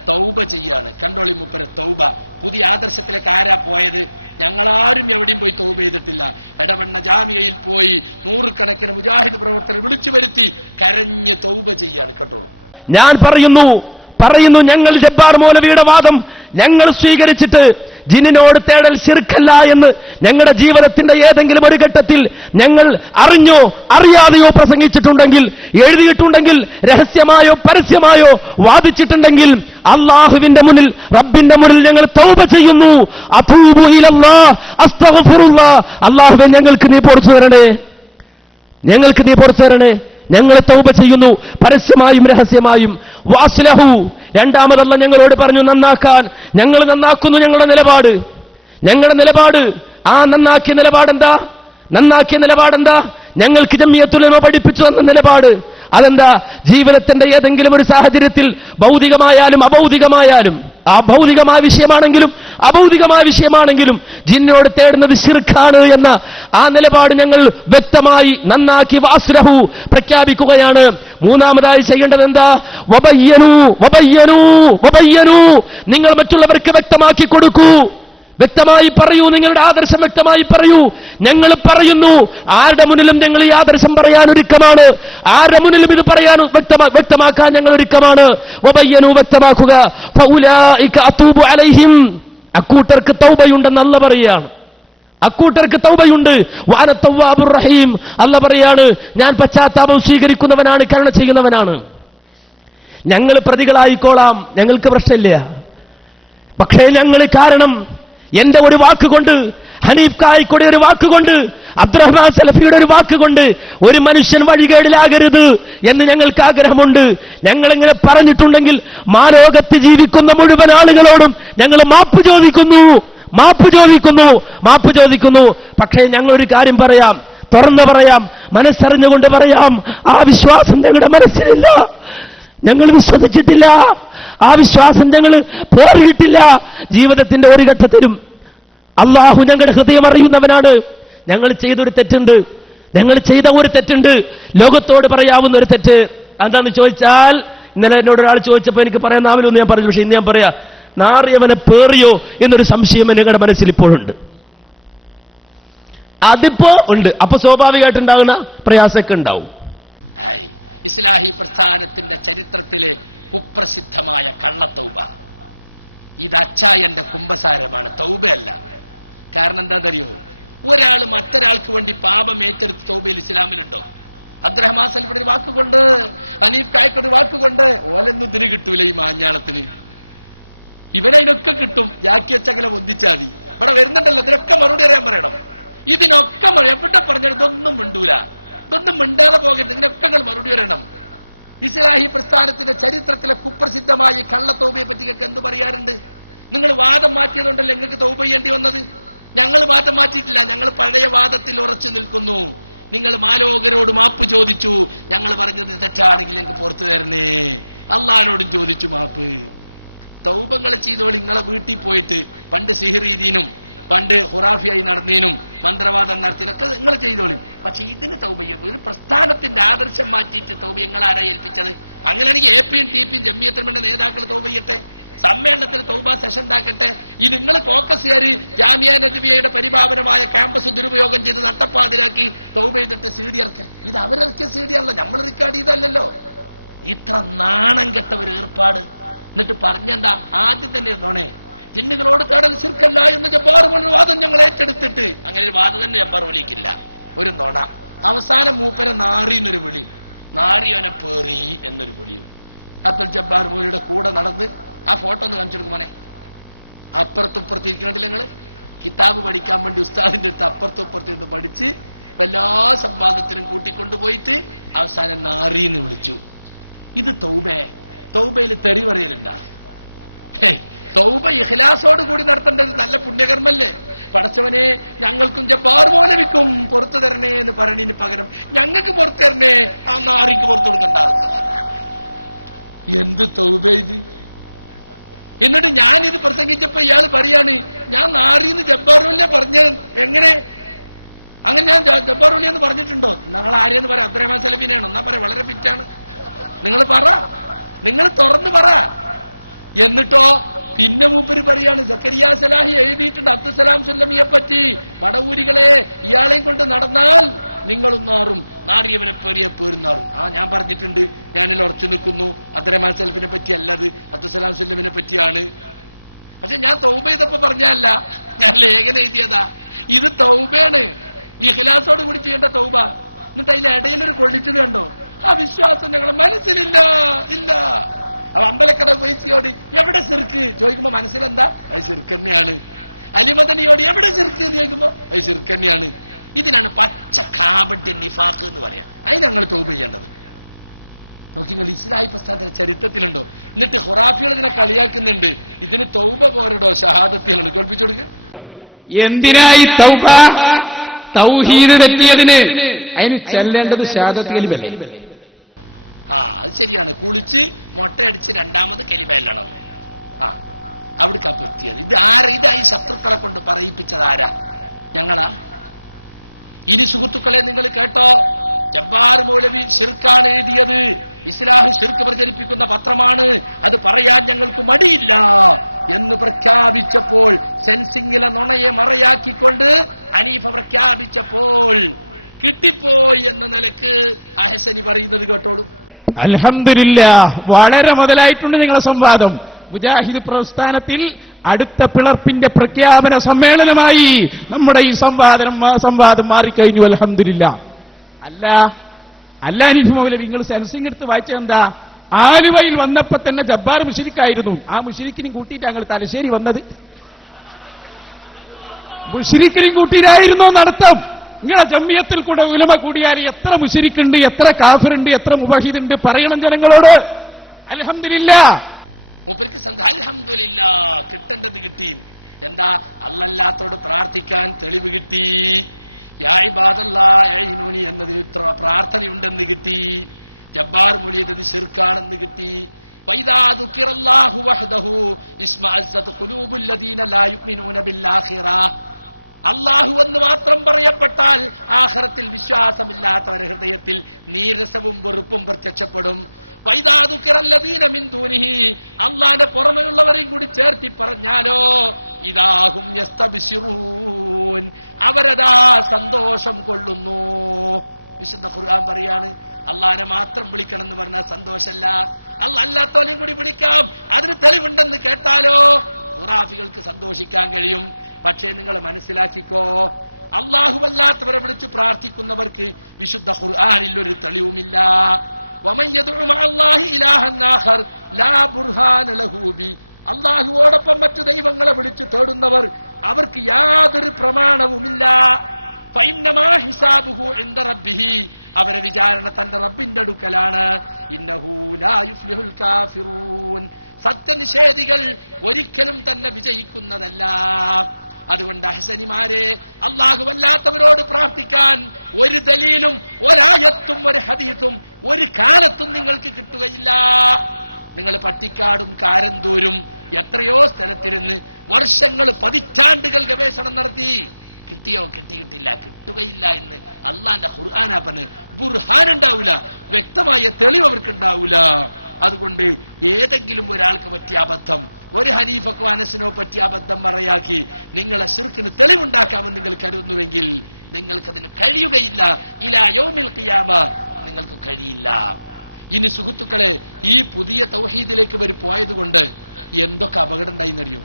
തൗബ ചെയ്യാണ്. കണ്ടോളി മൂപ്പരെ തൗബ. പുതിയ ആദർശത്തിലേക്ക് ആരാ പോയത്? ഞങ്ങളാരും എവിടെയും പോയി തൗബ ചെയ്തിട്ടില്ല. എടവണ്ണ ജാമിയയിൽ പോയി 100 കണക്കിന് മുജാഹിദ് പ്രവർത്തകർ വിളിച്ചു വരുത്തി കരഞ്ഞ് തൗബ ചെയ്യാണ്. കേട്ടോളൂ. ഞാൻ പറയുന്നു ഞങ്ങൾ ജബ്ബാർ മൗലവിയുടെ വാദം ഞങ്ങൾ സ്വീകരിച്ചിട്ട് ജിന്നിനോട് തേടൽ ശിർക്കല്ല എന്ന് ഞങ്ങളുടെ ജീവിതത്തിന്റെ ഏതെങ്കിലും ഒരു ഘട്ടത്തിൽ ഞങ്ങൾ അറിഞ്ഞോ അറിയാതെയോ പ്രസംഗിച്ചിട്ടുണ്ടെങ്കിൽ, എഴുതിയിട്ടുണ്ടെങ്കിൽ, രഹസ്യമായോ പരസ്യമായോ വാദിച്ചിട്ടുണ്ടെങ്കിൽ അള്ളാഹുവിന്റെ മുന്നിൽ, റബ്ബിന്റെ മുന്നിൽ ഞങ്ങൾ തൗബ ചെയ്യുന്നു. അതൂബു ഇലല്ലാഹ് അസ്തഗ്ഫിറുല്ലാഹ്. അല്ലാഹുവേ ഞങ്ങൾക്ക് നീ പൊറുത്തു തരണേ, ഞങ്ങൾ തൗബ ചെയ്യുന്നു, പരസ്യമായും രഹസ്യമായും. വാസ്ലഹു, രണ്ടാമതല്ല ഞങ്ങളോട് പറഞ്ഞു നന്നാക്കാൻ. ഞങ്ങൾ നന്നാക്കുന്നു. ഞങ്ങളുടെ നിലപാട് ആ നന്നാക്കിയ നിലപാടെന്താ? ഞങ്ങൾക്ക് ജമിയത്തുൽ ഉലമ പഠിപ്പിച്ചു തന്ന നിലപാട്. അതെന്താ? ജീവിതത്തിന്റെ ഏതെങ്കിലും ഒരു സാഹചര്യത്തിൽ ഭൗതികമായാലും അഭൗതികമായാലും, ആ ഭൗതികമായ വിഷയമാണെങ്കിലും ജിന്നിനോട് തേടുന്നത് ശിർക്കാണ് എന്ന ആ നിലപാട് ഞങ്ങൾ വ്യക്തമായി നന്നാക്കി വാസ്ലഹു പ്രഖ്യാപിക്കുകയാണ്. മൂന്നാമതായി ചെയ്യേണ്ടത് എന്താ? വബയ്യനൂ, നിങ്ങൾ മറ്റുള്ളവർക്ക് വ്യക്തമാക്കി കൊടുക്കൂ, വ്യക്തമായി പറയൂ, നിങ്ങളുടെ ആദർശം വ്യക്തമായി പറയൂ. ഞങ്ങൾ പറയുന്നു, ആരുടെ മുന്നിലും ഞങ്ങൾ ഈ ആദർശം പറയാൻ ഒരുക്കമാണ്, ആരുടെ മുന്നിലും ഇത് പറയാൻ വ്യക്തമാക്കാൻ ഞങ്ങൾ ഒരുക്കമാണ്. വബയ്യനൂ, വ്യക്തമാക്കുക. ഫഉലൈക അതൂബു അലൈഹിം, അക്കൂട്ടർക്ക് തൗബയുണ്ടെന്ന് അല്ലാഹു പറയുകയാണ്. അക്കൂട്ടർക്ക് തൗബയുണ്ട്. വഅന തവ്വാബുർ റഹീം, അല്ലാഹു പറയാണ് ഞാൻ പശ്ചാത്താപം സ്വീകരിക്കുന്നവനാണ്, കരുണ ചെയ്യുന്നവനാണ്. ഞങ്ങൾ പ്രതികളായിക്കോളാം, ഞങ്ങൾക്ക് പ്രശ്നമില്ല. പക്ഷേ ഞങ്ങൾ കാരണം എന്റെ ഒരു വാക്കുകൊണ്ട്, ഹനീഫ് കായിക്കോടെ ഒരു വാക്കുകൊണ്ട്, അബ്ദുറഹ്മാൻ സലഫിയുടെ ഒരു വാക്കുകൊണ്ട് ഒരു മനുഷ്യൻ വഴികേടിലാകരുത് എന്ന് ഞങ്ങൾക്ക് ആഗ്രഹമുണ്ട്. ഞങ്ങളിങ്ങനെ പറഞ്ഞിട്ടുണ്ടെങ്കിൽ മാലോകത്ത് ജീവിക്കുന്ന മുഴുവൻ ആളുകളോടും ഞങ്ങൾ മാപ്പ് ചോദിക്കുന്നു. പക്ഷേ ഞങ്ങളൊരു കാര്യം പറയാം, തുറന്നു പറയാം, മനസ്സറിഞ്ഞുകൊണ്ട് പറയാം, ആ വിശ്വാസം ഞങ്ങളുടെ മനസ്സിലില്ല, ഞങ്ങൾ വിശ്വസിച്ചിട്ടില്ല, ആ വിശ്വാസം ഞങ്ങൾ പേറിയിട്ടില്ല. ജീവിതത്തിന്റെ ഒരു ഘട്ടത്തിലും അള്ളാഹു ഞങ്ങളുടെ ഹൃദയം അറിയുന്നവനാണ്. ഞങ്ങൾ ചെയ്ത ഒരു തെറ്റുണ്ട്, ലോകത്തോട് പറയാവുന്ന ഒരു തെറ്റ്. എന്താണെന്ന് ചോദിച്ചാൽ, ഇന്നലെ എന്നോട് ഒരാൾ ചോദിച്ചപ്പോൾ എനിക്ക് പറയാനാവില്ലെന്ന് ഞാൻ പറഞ്ഞു. പക്ഷേ ഇന്ന് ഞാൻ പറയാ, നാറിയവനെ പേറിയോ എന്നൊരു സംശയം ഞങ്ങളുടെ മനസ്സിൽ ഇപ്പോഴുണ്ട്. അതിപ്പോ ഉണ്ട്. അപ്പൊ സ്വാഭാവികമായിട്ടുണ്ടാകുന്ന പ്രയാസമൊക്കെ ഉണ്ടാവും. ഇസ്ലാഹി പ്രസ്ഥാനത്തിന്റെ ചരിത്രത്തിലെ കുപ്രസിദ്ധമായ കള്ളത്തൗബ. ഇത് അച്ചായന്റെ കുംഭസാരമാണ്, തൗബയല്ല. കാരണം എന്താണെന്നറിയോ? ഒരാൾ മറ്റൊരാൾക്ക് വേണ്ടി പാപം ഏറ്റെടുത്ത് തൗബയിൽ ഇസ്ലാമിലുണ്ടോ? അബ്ദുറഹ്മാൻ സലഫിയുടെ ഒരു വാക്കുകൊണ്ട്, ഹനീഫ് കായ്ക്കൊരു വാക്കുകൊണ്ട് ഓലൊന്നും ഇതിന് കിട്ടൂല. ഈ മാഞ്ഞാളത്തിന് ഇവനതിനൊക്കെ കിട്ടും. ജാക്കി വെച്ചങ്ങനെ പൊന്തിച്ചാതി. ഇവിടെ വരുന്നുണ്ടല്ലോ, ഇതിനൊക്കെ മറുപടി അറിയാൻ പറയണം. ഇതിനൊക്കെ എവിടെ പറഞ്ഞാൽ ഇതൊന്നും മിണ്ടൂല, ഇതൊന്നും മിണ്ടാതെ പോകരുത്. ഇതിനൊക്കെ മറുപടി പറയണം. ഇസ്ലാഹി പ്രസ്ഥാനത്തിന്റെ ചരിത്രത്തിലെ കുപ്രസിദ്ധമായ കള്ളത്തൗബയെ പറ്റി നിങ്ങൾക്ക് എന്ത് പറയാറുണ്ട്? നിങ്ങൾ വാദം മാറ്റിയതുകൊണ്ടല്ലേ നിങ്ങൾക്ക് തൗബ ചെയ്യേണ്ടി വന്നത്. ഞങ്ങൾ മാറ്റം മാറ്റിയിട്ടില്ല, ഞങ്ങൾ പഴയ വാദത്തിൽ ഉറച്ചു നിൽക്കുന്നു. നിങ്ങൾ മാലോകരോട് മാപ്പ് ചോദിച്ചു, ഞങ്ങൾ പറഞ്ഞത് തെറ്റാണെങ്കിൽ ഞങ്ങൾക്ക് പുറത്തു തരണേ. അള്ളാഹിനോടും ചോദിച്ചു മാപ്പ്. തൗബങ്ങൾ ചെയ്തോളി. നിങ്ങളെ വീട്ടിൽ പോയിട്ട് പണ്ട് സിഹ്രീദീനും പണ്ട് ഹുറാഫിയായി നടന്നതിനും മന്ത്രവാദം നടത്തിയതൊക്കെ നിങ്ങൾ ചെയ്തോളി. പക്ഷെ ഇതിന് തൗബ ഒരു പ്രസ്ഥാനത്തിന്റെ ആദർശം മാറ്റിയിട്ട് തൗബ ഞങ്ങളാരാ ഏൽപ്പിച്ചത്? അങ്ങനെയാണെങ്കിൽ എപിയും ടിപിയും ജമിയത്തുൽ നേതാക്കൾ തൗബ ചെയ്യട്ടെ, സമ്മേളനത്തിൽ തൗബ സെഷൻ ഉണ്ടാക്കട്ടെ. ഈ നിങ്ങൾ കോക്കസുകാര് ജാമിയ നദ്വിയയുടെ പരിപാവനമായ ക്യാമ്പസ് ദുരുപയോഗം ചെയ്ത് നട്ടപ്പാതിരാക്കി തൗബ ചെയ്തിട്ട് സീഡി ഇറക്കുക. ഇത് അവരിറക്കിയ സീഡിയാണല്ലോ, നമ്മൾ റെക്കോർഡ് ചെയ്തല്ലോ. ഇത്ര നാണം കെട്ട ഒരു ഏർപ്പാട്. എന്നിട്ട് പറഞ്ഞെന്താ? ആദ്യം തന്നെ ഇരുന്നോണേ, ജിന്നുകളോട് തേടൽ ശിർക്കല്ല എന്ന് ജബ്ബാർ മൗലവി വാദം ഞങ്ങൾ ഏറ്റെടുത്തിട്ട്, അങ്ങനെ ഒരു വാദം തന്നെ ജബ്ബാർ മൗലവിക്കില്ല, ഒരു നുണ. അവസാനം മൂപ്പരെ നാറിന്നൊരു വിളി, നാറിയോനെ പേറി എന്നൊരു വിളിയും. അബ്ദുൽ ജബ്ബാർ മൗലവിയുടെ കൂടെ നടന്ന് ആ ഫോട്ടോ ഒന്ന് കാണിച്ചു കൊടുക്കുമോനെ. അപ്പുറത്തുപ്പുറത്തിരിക്കണ്ടില്ല നിങ്ങള്. കിതാബ് പഠിക്കാൻ വേണ്ടി ഉസ്താദിന്റെ അടുത്ത് അപ്പുറത്തുപ്പുറത്തിരുന്ന് പഠിച്ച് എല്ലാ സംവാദത്തിനും കൂട്ടിക്കൊണ്ടുപോയിട്ട് അവസാനം നാറിന്ന് വിളിച്ചു. ഇത് തൗബയിൽ തെറി പറയലുണ്ടാ? തൗബ ഇഖ്ലാസോട് കൂടി നടത്തേണ്ട ഒരു നല്ല പുണ്യകർമ്മല്ലേ? പടച്ചവനെ ഞങ്ങൾക്കും ജബ്ബാർ മൗലവിക്കും പുറത്തു തരണേ എന്ന് പറയണതിന് പകരം ഞങ്ങൾക്ക് പുറത്തു തരണേ, ആ നാറിക്ക് പുറത്തു കൊടുക്കണ്ട. എന്ത് തൗബ ഇത്? എന്നിട്ട് ഞാനിത് പ്രസംഗിച്ചപ്പോ ഇയാൾ പറയാണ് ഞാൻ നാറിന്ന് ജബ്ബാറുല്ല പറഞ്ഞ. എങ്ങനെ അങ്ങനെ? ഞാൻ ജബ്ബാറുള്ളി എന്ന് പറഞ്ഞിട്ടുണ്ടോ? നിങ്ങൾ ആരെയെന്ന് പറയാം? അബ്ദുറഹ്മാൻ സലഫിനെയാണോ? എന്നാ പറയാം, വളരെ ഫിറ്റാണ്. നിങ്ങൾ പറ, നിങ്ങൾ തുറന്ന് പറ. എന്നിട്ടോ പിന്നെ മൂപ്പര് പറയാണ് സക്കരിയ സലാഹി എഴുതിയിട്ടുണ്ട് അബ്ദുസലാം സുല്ലമിയെ പറ്റി, മടവൂരികളെ ഇയാളെയും കൊണ്ട് നടന്നാൽ നിങ്ങളും നാറും, നാറിയവനെ പേറിയ പേരുന്നാറും. ഞാൻ പറഞ്ഞിട്ടുണ്ട്, ഞാനിൽ ഉറച്ചു നിൽക്കുന്നു. അബ്ദുറഹ്മാൻ സലഫിനെ പറ്റി അല്ലത്, അബ്ദുസലാം സുല്ലമിനെ പറ്റിയാണ്. പക്ഷെ ഞാൻ തൗബ ചെയ്തപ്പോ പറഞ്ഞല്ല, ഞാൻ ലേഖനം എഴുതിയതാ. ഇത് തൗബയാണ്, ഇഖ്ലാസോട് കൂടി ചെയ്യേണ്ട തൗബ. എന്നിട്ട് അതിന്റെ ഇടയിലൊരു കൊള്ളിച്ചത് കണ്ടോ? ആ വിശ്വാസം ഞങ്ങളെ മനസ്സിലില്ല ഇല്ല. അപ്പൊ അമ്പലക്കട പൈസയോട് എവിടെ ശിർക്ക് ചോദിക്കുമ്പോ മനസ്സിലെന്താ? അത് ശിർക്ക് തന്നെയാണ്. അലിമദനിയോട് എവിടെ ശിർക്ക് എന്ന് ചോദിക്കുമ്പോ അത് ശിർക്ക് തന്നെയാണ്. ഇതിനാണ് പച്ച കാബഡ്യ നിഫാഖ് എന്ന് പറയാം. അതിന് ഞങ്ങൾ തൗബ ചെയ്യേണ്ടത്. നോക്കി, നിങ്ങൾ ഇസ്ലാഹി പ്രസ്ഥാനത്തിന്റെ ചരിത്രത്തിലുണ്ടോ? എന്നിട്ട് ഖുറാഫികൾ ഇതിനെ കളിയാക്കുന്നുണ്ട്. ഇതിന് തൗബ പോരടോ, ഷഹാദത്തിലുണ്ട്. കേൾപ്പിച്ചു കൊടുക്കുക. എന്തിനായി തൗബ? തൗഹീദ് തെറ്റിയതിന് അതിന് ചെല്ലേണ്ടത് ഷഹാദത്ത് കലിമല്ലേ? അത് ശരിയാണ്. കുളിച്ച് മൊട്ടയടിച്ച് രണ്ടാമത് കലിമ എല്ലണം. അവിടേക്കാ എത്തിയത്. ഇത് ആരാ? ഇതായി ശത്രുക്കളെ കൊണ്ട് പറയിപ്പിച്ചതാരാ? ഞങ്ങളാ? ഇനി സുഹൃത്തുക്കളെ നിങ്ങൾ കേട്ടോ, ജബ്ബാർ മൗലവി ശിർക്കാണ് എഴുതിയത്. ഇസ്ലാഹ് ശിർക്ക് പ്രചരിപ്പിക്കുന്ന പത്രമാണ്, അത് പറയാൻ ഞങ്ങൾക്ക് മടിയില്ല എന്ന് പ്രഖ്യാപിച്ചപ്പോൾ, സെൻസിംഗിലെ നുണയെ മറയാക്കിക്കൊണ്ട് അനീഫ പ്രഖ്യാപിച്ചപ്പോൾ കിട്ടിപ്പോയി എന്ന നിലക്ക് അഹസനി പറയുന്നത് കേട്ടോളൂ. അൽഹംദുലില്ലാഹ്, വളരെ മുതലായിട്ടുണ്ട് നിങ്ങളെ സംവാദം. മുജാഹിദ് പ്രസ്ഥാനത്തിൽ അടുത്ത പിളർപ്പിന്റെ പ്രഖ്യാപന സമ്മേളനമായി നമ്മുടെ ഈ സംവാദം മാറിക്കഴിഞ്ഞു. അൽഹംദുലില്ലാഹ്. അല്ല അനീഫ് മൗലവി, നിങ്ങൾ സെൻസിംഗ് എടുത്ത് വായിച്ചതെന്താ? ആലുവയിൽ വന്നപ്പോ തന്നെ ജബ്ബാർ മുശ്രിക്കായിരുന്നു. ആ മുശ്രിക്കിനും കൂട്ടിയിട്ട് ഞങ്ങൾ തലശ്ശേരി വന്നത്. മുശ്രിക്കിനും കൂട്ടിയിട്ടായിരുന്നോ നടത്തം? നിങ്ങളെ ജമിയത്തിൽ കൂടെ ഉലമ കൂടിയാൽ എത്ര മുശ്രിക്കുണ്ട്, എത്ര കാഫിറുണ്ട്, എത്ര മുബഹിദുണ്ട് പറയണം ജനങ്ങളോട്. അൽഹംദുലില്ലാഹ്. മൂപ്പർക്ക് അൽഹംദുലില്ലാഹ് കിട്ടേണ്ടത് കിട്ടി. എന്താ? അല്ലല്ലാത്തോട് പ്രാർത്ഥിക്കാൻ തെളിവ് കിട്ടി. യാ ഇബാദല്ലാഹ് അഈനൂനി എന്നതിന് ഇത്ര പ്രാർത്ഥനയുണ്ടെന്ന് കിട്ടി. ജബ്ബാർ മൗലിദ് ശിർക്കാണെന്ന് കിട്ടി. വൈദാ ദുകിറല്ലാഹു വഹ്ദഹു ഇസ്മഅസ്സത് ഖുലൂബുൽ ലദീന ലാ യുഅ്മിനൂന ബിൽ-ആഖിറ. അല്ലാഹു എന്ന് മാത്രം പറയപ്പെട്ടാൽ ആഖിറത്തിൽ വിശ്വാസമില്ലാത്തവരുടെ ഹൃദയത്തിൽ നീരസവും വെറുപ്പും പ്രത്യക്ഷപ്പെടും. വൈദാ ദുകിറല്ലദീന മിൻ ദൂനിഹി, അല്ലാഹുവിന്റെ പുറമെയുള്ളവരെയും കൂടി ചേർത്തി പറഞ്ഞാലോ ഇദാഹും യസ്തബ്ശിറൂൻ, അവരതാ സന്തോഷം കൊള്ളുന്നു. വിശുദ്ധ ഖുർആൻ പറയാണ്, അള്ളാഹിനെ മാത്രം വിളിക്കണം എന്ന് പറഞ്ഞാൽ സന്തോഷമല്ല, അല്ലാഹ് അല്ലാത്തവരെയും കൂടി വിളിക്കാം, അതിന് തെളിവുണ്ടെന്ന് കേട്ടാലോ ഖുറാഫികൾക്ക് സന്തോഷിക്കാൻ കഴിയും. പക്ഷേ നിങ്ങൾ മനസ്സിലാക്കിക്കോ, അല്ലാഹുവല്ലാത്തവരെ വിളിച്ച് പ്രാർത്ഥിക്കുന്നവർക്ക് വിശുദ്ധ ഖുർആനിൽ ഒരു തെളിവുമില്ല. വമൻ യദ്ഉ മഅല്ലാഹി ഇലാഹൻ ആഖർ ലാ ബുർഹാന ലഹു ബി, അല്ലാഹുവോടൊപ്പം മറ്റു ദൈവങ്ങളെ വിളിച്ച് തേടുന്നവർ അവർക്ക് യാതൊരു പ്രമാണവുമില്ല. ഫഇന്നമാ ഹിസാബുഹു ഇൻദ റബ്ബിഹി, അവരെ വിചാരണ തന്റെ റബ്ബിന്റെ അടുക്കലാണ്. ഇന്നഹു ലാ യുഫ്ലിഹുൽ കാഫിറൂൻ, സത്യനിഷേധികൾ ഒരിക്കലും തന്നെ വിജയിക്കുന്നതല്ല. അതുകൊണ്ട് അഹ്സനിമാരെ, അല്ലാഹുവല്ലാത്തവരോട് പ്രാർത്ഥിക്കാൻ ഒരു ദലീലും ഒരായത്തും ഒരു ഹദീസും ഒരു കാലത്തും നിങ്ങൾക്ക് കിട്ടുകയില്ല. നിങ്ങൾ പട്ടിക്കാടും കാരന്തൂരും എത്രയോ സ്ഥലത്തിരുന്ന് വർഷങ്ങൾ പതിറ്റാണ്ടുകൾ ഗവേഷണം നടത്തി. കിട്ടിയോ? കിട്ടിയിട്ടില്ല, കിട്ടുകയില്ല എന്ന് അള്ളാന്റെ ഖുർആനാ പറഞ്ഞ്. ബുർഹാൻ ഉണ്ടാവൂല, വ്യക്തമായ തെളിവ് അവർക്ക് ഉണ്ടാവൂല. അതുകൊണ്ട് ഏതെങ്കിലും ഒരാൾക്ക് പറ്റിയ അബദ്ധം, ഒരു ഹനീഫക്കോ അനസിനോ പറ്റിയ അബദ്ധം മറയാക്കി നിങ്ങളെ ശിർക്കിന് തെളിവുണ്ടാക്കാമെന്ന് നിങ്ങൾ കരുതുന്നുവെങ്കിൽ നിങ്ങൾക്കതിന് കഴിയുകയില്ല. ഇലാ യൗമിൽ ഖിയാമ നിങ്ങൾക്ക് കഴിയില്ല. ഇനി സുഹൃത്തുക്കളെ, ഈ പുതിയ തൗഹീദിലേക്ക് ഇവർ പോയതുകൊണ്ട് എന്തൊക്കെ അപകടം ഉണ്ടായിന്നറിയോ?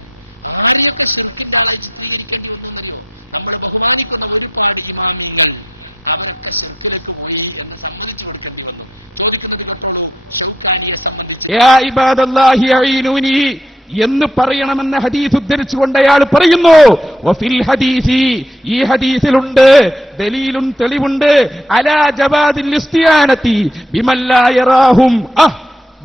ആരെയൊക്കെ ശിർക്കിന്റെ ആളായി ചിത്രീകരിക്കേണ്ടി വന്നു എന്നറിയോ? നമ്മൾ ബഹുമാനിക്കുന്ന ഒരുപാട് ഇമാമിങ്ങൾ അവരൊക്കെ ശിർക്കിലേക്ക് പോയി എന്ന് സമ്മതിച്ചു കൊടുക്കേണ്ടി വന്നു. ചോദിക്കുന്നത് കേട്ടോളൂ, ഷൗക്കാനിയെ സംബന്ധിച്ച് യാ ഇബാദല്ലാഹി അഈനൂനി എന്ന് പറയണമെന്ന ഹദീസ് ഉദ്ധരിച്ചുകൊണ്ട് അയാൾ പറയുന്നു, വഫിൽ ഹദീസി, ഈ ഹദീസിലുണ്ട് ദലീലുൻ, തെളിവുണ്ട്, അലാ ജവാദിൽ ഇസ്തിയാനതി ബിമൻ ലാ യറാഹും,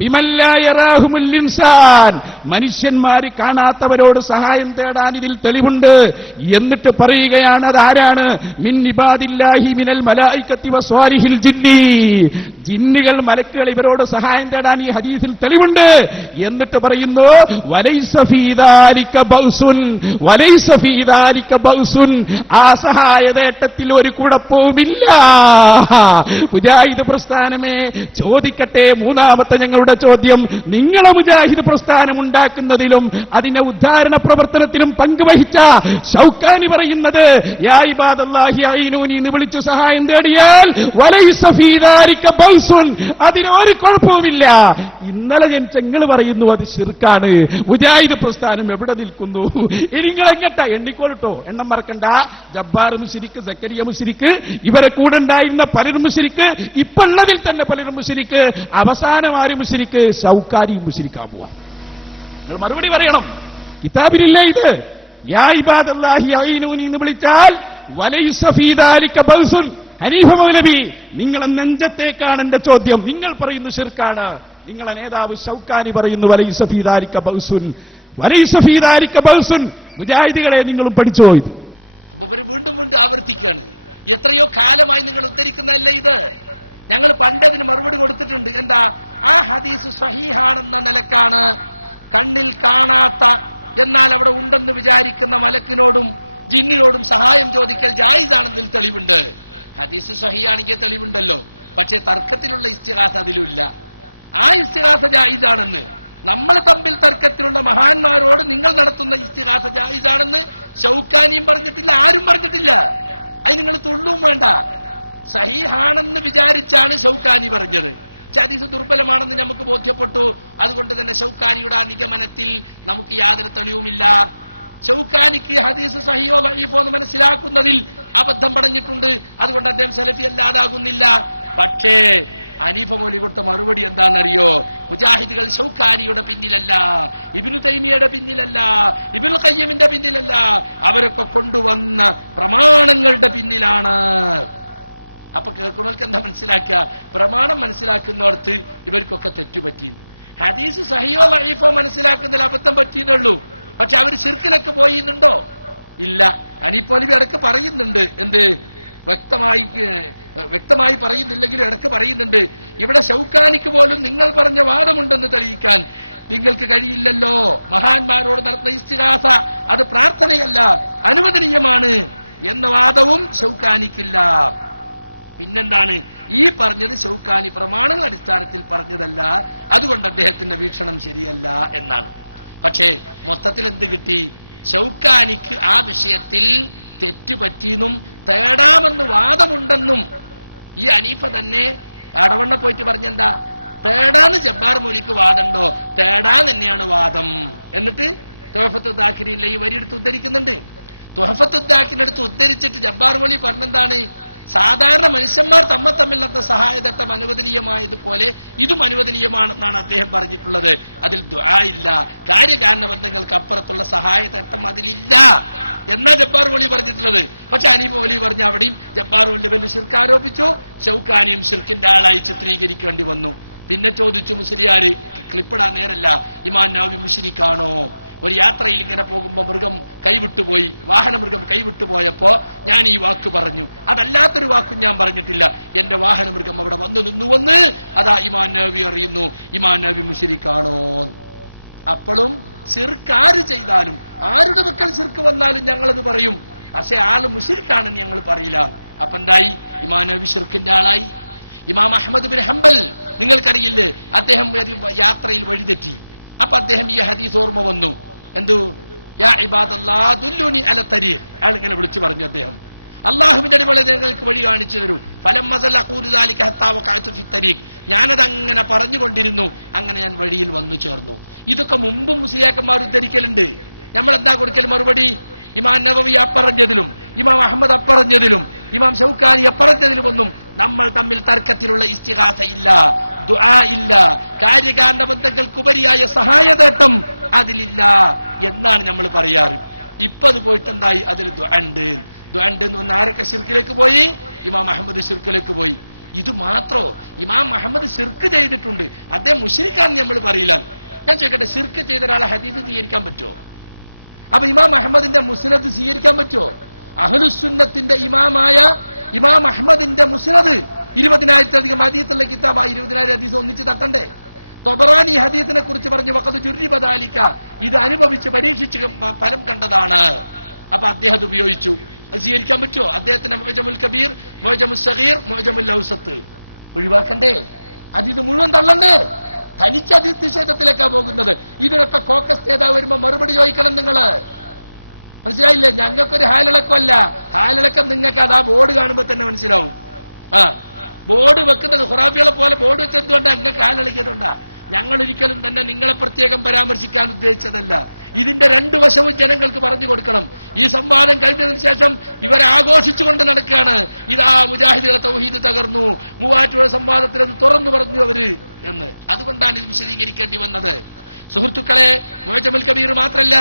ബിമല്ലാ യറാഹുമുൽ ഇൻസാൻ, മനുഷ്യന്മാര് കാണാത്തവരോട് സഹായം തേടാൻ ഇതിൽ തെളിവുണ്ട്. എന്നിട്ട് പറയുകയാണ് അതാരാണ്? മിൻ ഇബാദില്ലാഹി മിനൽ മലായികത്തി വസ്വാലിഹിൽ ജിന്നി, ജിന്നുകൾ മലക്കുകൾ ഇവരോട് സഹായം തേടാൻ ഈ ഹദീസിൽ തെളിവുണ്ട്. എന്നിട്ട് പറയുന്നു വലൈസ ഫീ ദാലിക ബൗസുൻ, വലൈസ ഫീ ദാലിക ബൗസുൻ, ആ സഹായതേട്ടത്തിൽ ഒരു കുഴപ്പവുമില്ല. മുജാഹിദ് പ്രസ്ഥാനമേ ചോദിക്കട്ടെ, മൂന്നാമത്തെ ഞങ്ങളുടെ ചോദ്യം, നിങ്ങളെ മുജാഹിദ് പ്രസ്ഥാനം ഉണ്ടാക്കുന്നതിലും അതിന്റെ ഉദ്ധാരണ പ്രവർത്തനത്തിലും പങ്കുവഹിച്ച ഷൗക്കാനി പറയുന്നത് യാ ഇബാദല്ലാഹി അഈനൂനി എന്ന് വിളിച്ചു സഹായം തേടിയാൽ വലൈസ ഫീ ദാലിക ബൗസുൻ, അതിനൊരു കുഴപ്പവുമില്ല. ഇന്നലെ ഞാൻ ചെങ്ങൾ പറയുന്നു അത് ശിർക്കാണ്. മുജാഹിദ് പ്രസ്ഥാനം എവിടെ നിൽക്കുന്നു? ഇനി നിങ്ങൾ എങ്ങട്ടാ എണ്ണിക്കോളട്ടോ, എണ്ണം മറക്കണ്ട. ജബ്ബാർ മുശ്രിക്ക്, സക്കരിയ മുശ്രിക്ക്, ഇവരെ കൂടെ ഉണ്ടായിരുന്ന പലരും മുശ്രിക്ക്, ഇപ്പൊ ഉള്ളതിൽ തന്നെ പലരും മുശ്രിക്ക്, അവസാനം ആര് മുശ്രിക്ക്? ഷൗക്കാനി മുശ്രിക്കാൻ പോവാ. നിങ്ങൾ മറുപടി പറയണം. കിതാബിലില്ലേ ഇത്? യാ ഇബാദല്ലാഹി അഈനൂനി എന്ന് വിളിച്ചാൽ വലൈസ ഫീ ദാലിക ബൗസുൻ. ഹനീഫ മൗലവി, നിങ്ങളെ നെഞ്ചത്തേക്കാണ് എന്റെ ചോദ്യം. നിങ്ങൾ പറയുന്നു ശിർക്കാണ്, നിങ്ങളെ നേതാവ് ഷൗക്കാനി പറയുന്നു വലൈസ ഫീ ദാലിക ബൗസുൻ, വലൈസ ഫീ ദാലിക ബൗസുൻ. മുജാഹിദുകളെ നിങ്ങളും പഠിച്ചു പോയത്. അപ്പൊ ഇവര് വീണ്ടും വീണ്ടും ആവർത്തിക്കുകയാണ്. എത്രയോ കാലമായി നിങ്ങൾ ഉദ്ധരിക്കുന്നതല്ലേ ഇത്? ഞങ്ങൾ പണ്ടതിന് മറുപടി കൊടുത്തിട്ടുണ്ട്. എന്താ? ആ ഹദീസ് സഹീഹാണെന്ന നിലക്കാണ് കണ്ണിൽ കാണാത്ത എന്നാൽ അവിടെ ഉണ്ടെന്ന് വിചാരിക്കുന്ന മലക്കിനോടും ജിന്നിനോടും സഹായം ചോദിക്കൽ ജായിസാണെന്നതിൽ തെളിവുണ്ട്. ഹദീസ് സഹീഹാണെങ്കിൽ തെളിവുണ്ടല്ലോ. പക്ഷേ തർക്കത്തിലുള്ള ഇസ്തിഗാസ അതിലുമില്ല. ആ ഇസ്തിഗാസ ജായിസാണെന്ന് നമ്മൾ തമ്മിൽ തർക്കത്തിലുള്ള മഹാന്മാരോട് നിങ്ങൾ നടത്തുന്ന ഇസ്തിഗാസ ജായിസാണെന്ന് ഷൗക്കാനിയും പറഞ്ഞിട്ടില്ല, ആരും പറഞ്ഞിട്ടില്ല. അത് നിങ്ങൾ തുള്ളും വേണ്ട. സഹീഹാണെന്ന് വിചാരിച്ചാണ് ഷൗക്കാനി പറഞ്ഞത്. ഹദീസ് ദുർബലമാണെന്ന് നമുക്ക് ബോധ്യപ്പെട്ടു. അതുകൊണ്ട് തന്നെ ഷൗക്കാനിയുടെ ആ നിഗമനത്തിൽ നമുക്ക് യാതൊരു തെളിവുമില്ല. ഷൗക്കാനിക്ക് ഹദീസ് സഹീഹോ ലഈഫോ എന്ന് മനസ്സിലാക്കുന്നതിൽ അബദ്ധം പടഞ്ഞിട്ടുണ്ട്. അതുകൊണ്ട് അദ്ദേഹം സലഫി അല്ലാതാകുന്നില്ല. പക്ഷേ ഹനീഫ മൗലവി കൊടുത്ത മറുപടി എന്താണെന്നറിയോ? മുജാഹിദുകൾ ഷൗക്കാനിയുടെ പിന്നിലല്ല, ഇബ്നു തൈമിയയുടെ പിന്നിലല്ല, ഇബ്നുൽ ഖയ്യിമിന്റെ പിന്നിലല്ല, അവരൊക്കെ കൊണ്ടുവന്ന പ്രമാണങ്ങളുടെ പിന്നിലാണ്. അപ്പൊ കേൾക്കുന്നവർക്ക് എന്താ മനസ്സിലാക്കുക? പ്രമാണം മനസ്സിലാക്കുന്നിടത്ത് ഇവർക്കൊക്കെ തെറ്റുപറ്റി. ഹദീസ് സഹീഹോ ലഈഫോ മനസ്സിലാക്കുന്നതിൽ അബദ്ധം പറ്റിയെന്നുള്ളൂ. പക്ഷെ അവർ ശിർക്കിലൊക്കെ പോയിന്നുണ്ടോ? ഇല്ല. ഹനീഫ് മൗലവി ഇടയ്ക്ക് പറയുന്നുണ്ട്. എന്ത്? വ്യക്തമായി പറയുന്നില്ലെങ്കിലും ഇടയ്ക്ക് പറയുന്നുണ്ട്, ഇവിടെ ഷൗക്കാനിക്ക് പോലും നിങ്ങൾ പറഞ്ഞ വാദമുണ്ടെന്ന് തെളിയിക്കാൻ നിങ്ങൾക്ക് കഴിയില്ലല്ലോ. മഹാന്മാരോട് നടത്തുന്ന ഇസ്തിഗാസ അത് പ്രാർത്ഥനയല്ല, അനുവദനീയമാണ് എന്ന വാദവും ഷൗക്കാനിക്കില്ല. പിന്നെന്താണ് ഈ പറഞ്ഞത്? ഷൗക്കാനി പ്രമാണങ്ങൾ അടിസ്ഥാനത്തിൽ പറഞ്ഞതല്ല, അതുകൊണ്ട് അദ്ദേഹത്തിന്റെ വീക്ഷണം ശരിയല്ല എന്നാണ്. പക്ഷേ മൊത്തത്തിൽ എന്ത് കിട്ടി? ഷൗക്കാനിക്ക് ആ വിഷയത്തിൽ തെറ്റുപറ്റിയെന്നും തേടാമെന്ന് വാദമുണ്ടെന്നും ഈ ഹനീഫ തന്നെ അടവണ്ണ പോയിട്ട് പറഞ്ഞെന്താ? തേടാന്ന് ജബ്ബാർ മൗലിക്ക് വാദമുണ്ടോ? തേടാൻ തന്നെയാണ് വാദം. എന്നിട്ട് തുഹഫത്തുദ്ദാഖിരിലെ ഈ വരിയെടുത്ത് ഉദ്ധരിക്കുന്നുണ്ട്. തുഹഫത്തുദ്ദാഖിരിനടുത്ത് ഉദ്ധരിച്ചിട്ട് ജബ്ബാർ മൗലി പറഞ്ഞെന്താണ്? സാധാരണ മനുഷ്യന്മാർ തമ്മിൽ നടന്ന സഹായതട്ടം അനുവദനീയമായതുപോലെ ഇതും അനുവദനീയമാണെന്നാണ് അദ്ദേഹം പറഞ്ഞിട്ടുള്ളത്. അതിൽ ദുആ ഇല്ല, കാര്യകാരണ ബന്ധങ്ങൾക്ക് അപ്പുറത്തുള്ള സഹായതട്ടം അതിലില്ല എന്നാ ജബ്ബാർ മൗലവി പറഞ്ഞിട്ടുള്ളത്. പക്ഷെ ഹനീഫ് മൗലവി പറഞ്ഞ അവിടെയും ജബ്ബാർ മൗലവി വലിയ ശിർക്ക് ആരോപിച്ചു. ഷൗക്കാനിയും ശിർക്കിന്റെ ആളായി ചിത്രീകരിക്കേണ്ടി വന്നു. പിന്നെ ചോദിച്ചു മുസ്ലിയാര്, ക്ലിപ്പിടാൻ നേരല്ല, ഇമാം നവവി മുശ്രിക്കാണോ? ഒരു യാത്രയിൽ ഇങ്ങനെ പോകുമ്പോ മൃഗം കൈവിട്ടുപോയി, വാഹനമൃഗം കൈവിട്ടുപോയപ്പോ ഞാൻ ഈ വാക്ക് പറഞ്ഞു, അതല്ലാത്തൊരു വാക്കും ഞാൻ പറഞ്ഞിട്ടില്ല. എന്റെ വാഹനമൃഗം അവിടെ വന്നു നിന്നുവെന്ന് അതാ ഇമാം നവവി അറിയുന്നു. ഇമാം നവവി മുശ്രിക്കാണോ? അപ്പോഴും ശിർക്ക് ആര് ചെയ്താലും ആരുടെ പക്കൽ ശിർക്ക് വന്നാലും ഞങ്ങളത് പറയും. പക്ഷെ ആള് മുശ്രിക്കാണെന്ന് ഞങ്ങൾ പറയില്ല. അപ്പൊ എന്തായി? ഇമാം നവവി ശിർക്കിന്റെ ആളായി. ഇമാം അഹ്മദ് ബിൻ ഹംബൽ നിങ്ങൾക്കറിയില്ലേ, അദ്ദേഹം യാത്രയിൽ വഴിതെറ്റി. അപ്പൊ അദ്ദേഹം ഈ ഹദീസ് ഓർമ്മ വന്നു. എന്തു? യാ ഇബാദല്ലാഹ് ദുല്ലൂനി അല തരീഖ്. അയാൾ ഇങ്ങനെ വിളിച്ചു പറഞ്ഞു, അദ്ദേഹം അള്ളാഹുവിന്റെ അടിമകളെ നിങ്ങൾക്ക് വഴി കാണിച്ചു തരൂ. ഞാനതങ്ങനെ പറഞ്ഞുകൊണ്ടിരുന്നു, അങ്ങനെ ഞാൻ വഴിയിൽ വന്നു ചേർന്നു. ഇതൊക്കെ മുമ്പും മുസ്ലിയാക്കന്മാർ ഉദ്ധരിക്കലുണ്ട്. നമ്മൾ എന്താ കൊടുക്കൽ മറുപടി? ഇമാം നവവി അപ്പറഞ്ഞതിലും ഇമാം അഹമ്മദ് അപ്പറഞ്ഞതിലും ഇമാം ഷൗക്കാനി അപ്പറഞ്ഞതിലുമൊന്നും നമ്മൾ തമ്മിൽ തർക്കത്തിലുള്ള ഇസ്തിഗാസ ഇല്ല, ദുആ ഇല്ല, കാര്യകാരണ ബന്ധങ്ങൾക്കുപരിയായ സഹായതേട്ടം അതിലില്ല എന്നാണ് നമ്മൾ പറയാറ്. ഇപ്പൊ അത് പോയിട്ടെന്തായി? അതിൽ ദുആ ഉണ്ട് എന്ന് വന്ന് ആരൊക്കെ ശിർക്കിലേക്ക് പോയി? ഇമാം അഹമ്മദ് ശിർക്കിലേക്ക് പോയി. ഇത് മാത്രോ? ഇമാം അഹമ്മദ് ശിർക്ക് ചെയ്തിട്ടുണ്ട്, അദ്ദേഹം മുശ്രിക്കാന്ന് നമ്മൾ പറയില്ല. ഞാൻ ചോദിക്കട്ടെ, ശിർക്ക് ചെയ്ത ഒരാളെ ഹദീസ് സ്വീകരിക്കാൻ പറ്റുമോ? അപ്പൊ ഇമാം അഹമ്മദിന്റെ മുസ്നദ് സ്വീകരിക്കാൻ പറ്റുമോ? അഹ്ലുസുന്നത്തിന്റെ ഇമാമായ ഇമാം അഹമ്മദിന്റെ മുസ്നദ് 20,000-ലധികം ഹദീസുള്ള കിതാബ്, 20,000 ഹദീസ് ഒന്നിച്ച് തട്ടണ്ടേ? തൊബറാനി ഹദീസിനെ കുറിച്ച് പറഞ്ഞു വഖദ് ജുർരിബ ദാലിക, ഇത് അനുഭവിച്ച് പരീക്ഷിച്ച് ഫലം കണ്ടതാണ്. അപ്പൊ അദ്ദേഹം അത് ഉപയോഗിച്ചു. അത് സ്വീകരിക്കാൻ പറ്റുമോ? അദ്ദേഹത്തിന്റെ മുഅ്ജമുൽ കബീർ, മുഅ്ജമുൽ സഗീർ, മുഅ്ജമുൽ ഔസത്ത് ഒഴിവാക്കണ്ടേ? ഇത് മുഴുവൻ തള്ളണ്ടേ? തനിച്ച് ഹദീസ് നിഷേധത്തിലേക്കാ പോകുന്നത്. ഇതിനൊക്കെ കോക്കസ് നേതാവ് വരുമ്പോ മറുപടി ചോദിക്കണം നിങ്ങള്. മനസ്സിലായില്ലേ? ഞങ്ങൾക്കൊരു ഹാലിളക്കമല്ല. ഹാലിളക്കം നിങ്ങൾക്ക് അതാ ബോർഡ് കാണുമ്പോ തന്നെ മനസ്സിലാവും. ബോർഡ് വെക്കുന്നത് ഖുറാബികളെ പോലെ ബോർഡ് വെച്ചെന്തുകൊണ്ടാ നിങ്ങൾക്ക് ഹാലിളക്കിയതുകൊണ്ടാ? ഞങ്ങൾ ഒരിക്കലും തന്നെ നിങ്ങളെ പ്രത്യേകം പരാമർശിക്കാൻ ഉദ്ദേശിച്ചതല്ല. ഇതിന്റെ രണ്ടു വശവും ജനങ്ങൾക്ക് പറഞ്ഞു കൊടുക്കണം. ഈ സംവാദം കഴിഞ്ഞതിന് ശേഷം ഇവരെ ആഘോഷിച്ചുകൊണ്ട് നടക്കുകയാണ്. ഇതാ മുജാഹിദുകളെ തൗഹീദ് തകർന്നു, മൂവാറ്റുപുഴ സംവാദത്തിൽ അത് തുറന്നു പറഞ്ഞു അവര് എന്ന്. അതുകൊണ്ടാണ് ഇത് വിശദീകരിക്കേണ്ടി വന്നത്. സുഹൃത്തുക്കളെ, മുഅ്ജമുൽ കബീർ മാത്രല്ല,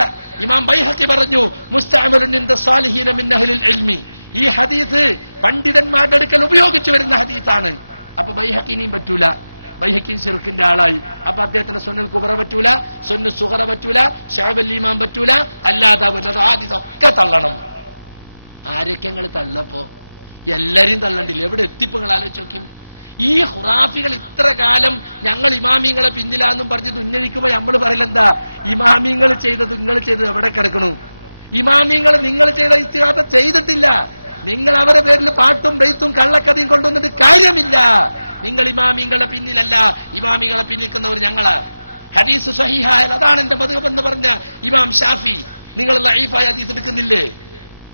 ഇമാം ബൈഹഖി പറഞ്ഞു മുസ്തഅമലുൻ ഇൻദ സ്വാലിഹീന മിൻ അഹ്ലിൽ ഇൽമി, ഈ ഹദീസ് പണ്ഡിതന്മാരുടെ അടുക്കൽ ഉപയോഗിച്ചു വരുന്ന ഹദീസാണ്. അപ്പൊ ബൈഹഖിനെയും പറ്റൂല, ബൈഹഖിൻ ശിർക്കിന്റെ ആളായി. അപ്പൊ അദ്ദേഹത്തിന്റെ സുന്നൽ കുബറ പറ്റൂല, സുന്ന സുഗറ പറ്റൂല, ശഅബൽ ഈമാൻ പറ്റൂല, അല്ലാതെ ഹദീസൊക്കെ തള്ളണം. ആരൊക്കെ നിങ്ങൾ തള്ളപ്പോ? എല്ലാരെയും തള്ളണ്ടില്ല. എവിടെ എത്തിപ്പോ നിങ്ങൾ ആലോചിച്ച് നോക്കി. ഈ ഖുറാഫികൾ ഇത്ര കാലം ഞങ്ങൾ ഇമാമിങ്ങളെ പിന്നിലാന്നും പറഞ്ഞ് ഉന്നയിക്കുമ്പോ നമ്മൾ പറയില്ലെന്താ, ഇമാമിങ്ങൾ ചെയ്തത് നിങ്ങൾ ചെയ്തത് എവിടെ കിടക്കണു? ഇമാമിങ്ങൾ നിങ്ങൾ ചെയ്ത ഇസ്തിഹാസ ചെയ്തിട്ടില്ല. നിങ്ങൾ അവരുടെ പേരിൽ പാട്ടും ബെയ്ത്തും കള്ളക്കഥയും കൊണ്ടുവന്നിട്ട് കാര്യമില്ല. നിങ്ങൾ ഇമാമിങ്ങളെ പിന്നിലല്ല, ഇമാമിങ്ങളെ പിന്നിൽക്കുന്നവർ ഞങ്ങളാ. ഹദീസ് സഹീഹായാൽ അതാണ് എന്റെ മദ്ഹബ് എന്ന് പറഞ്ഞ ഇമാം ഷാഫി, നിങ്ങൾ ലഈഫായ ഹദീസ് എടുക്കുന്നില്ലേ?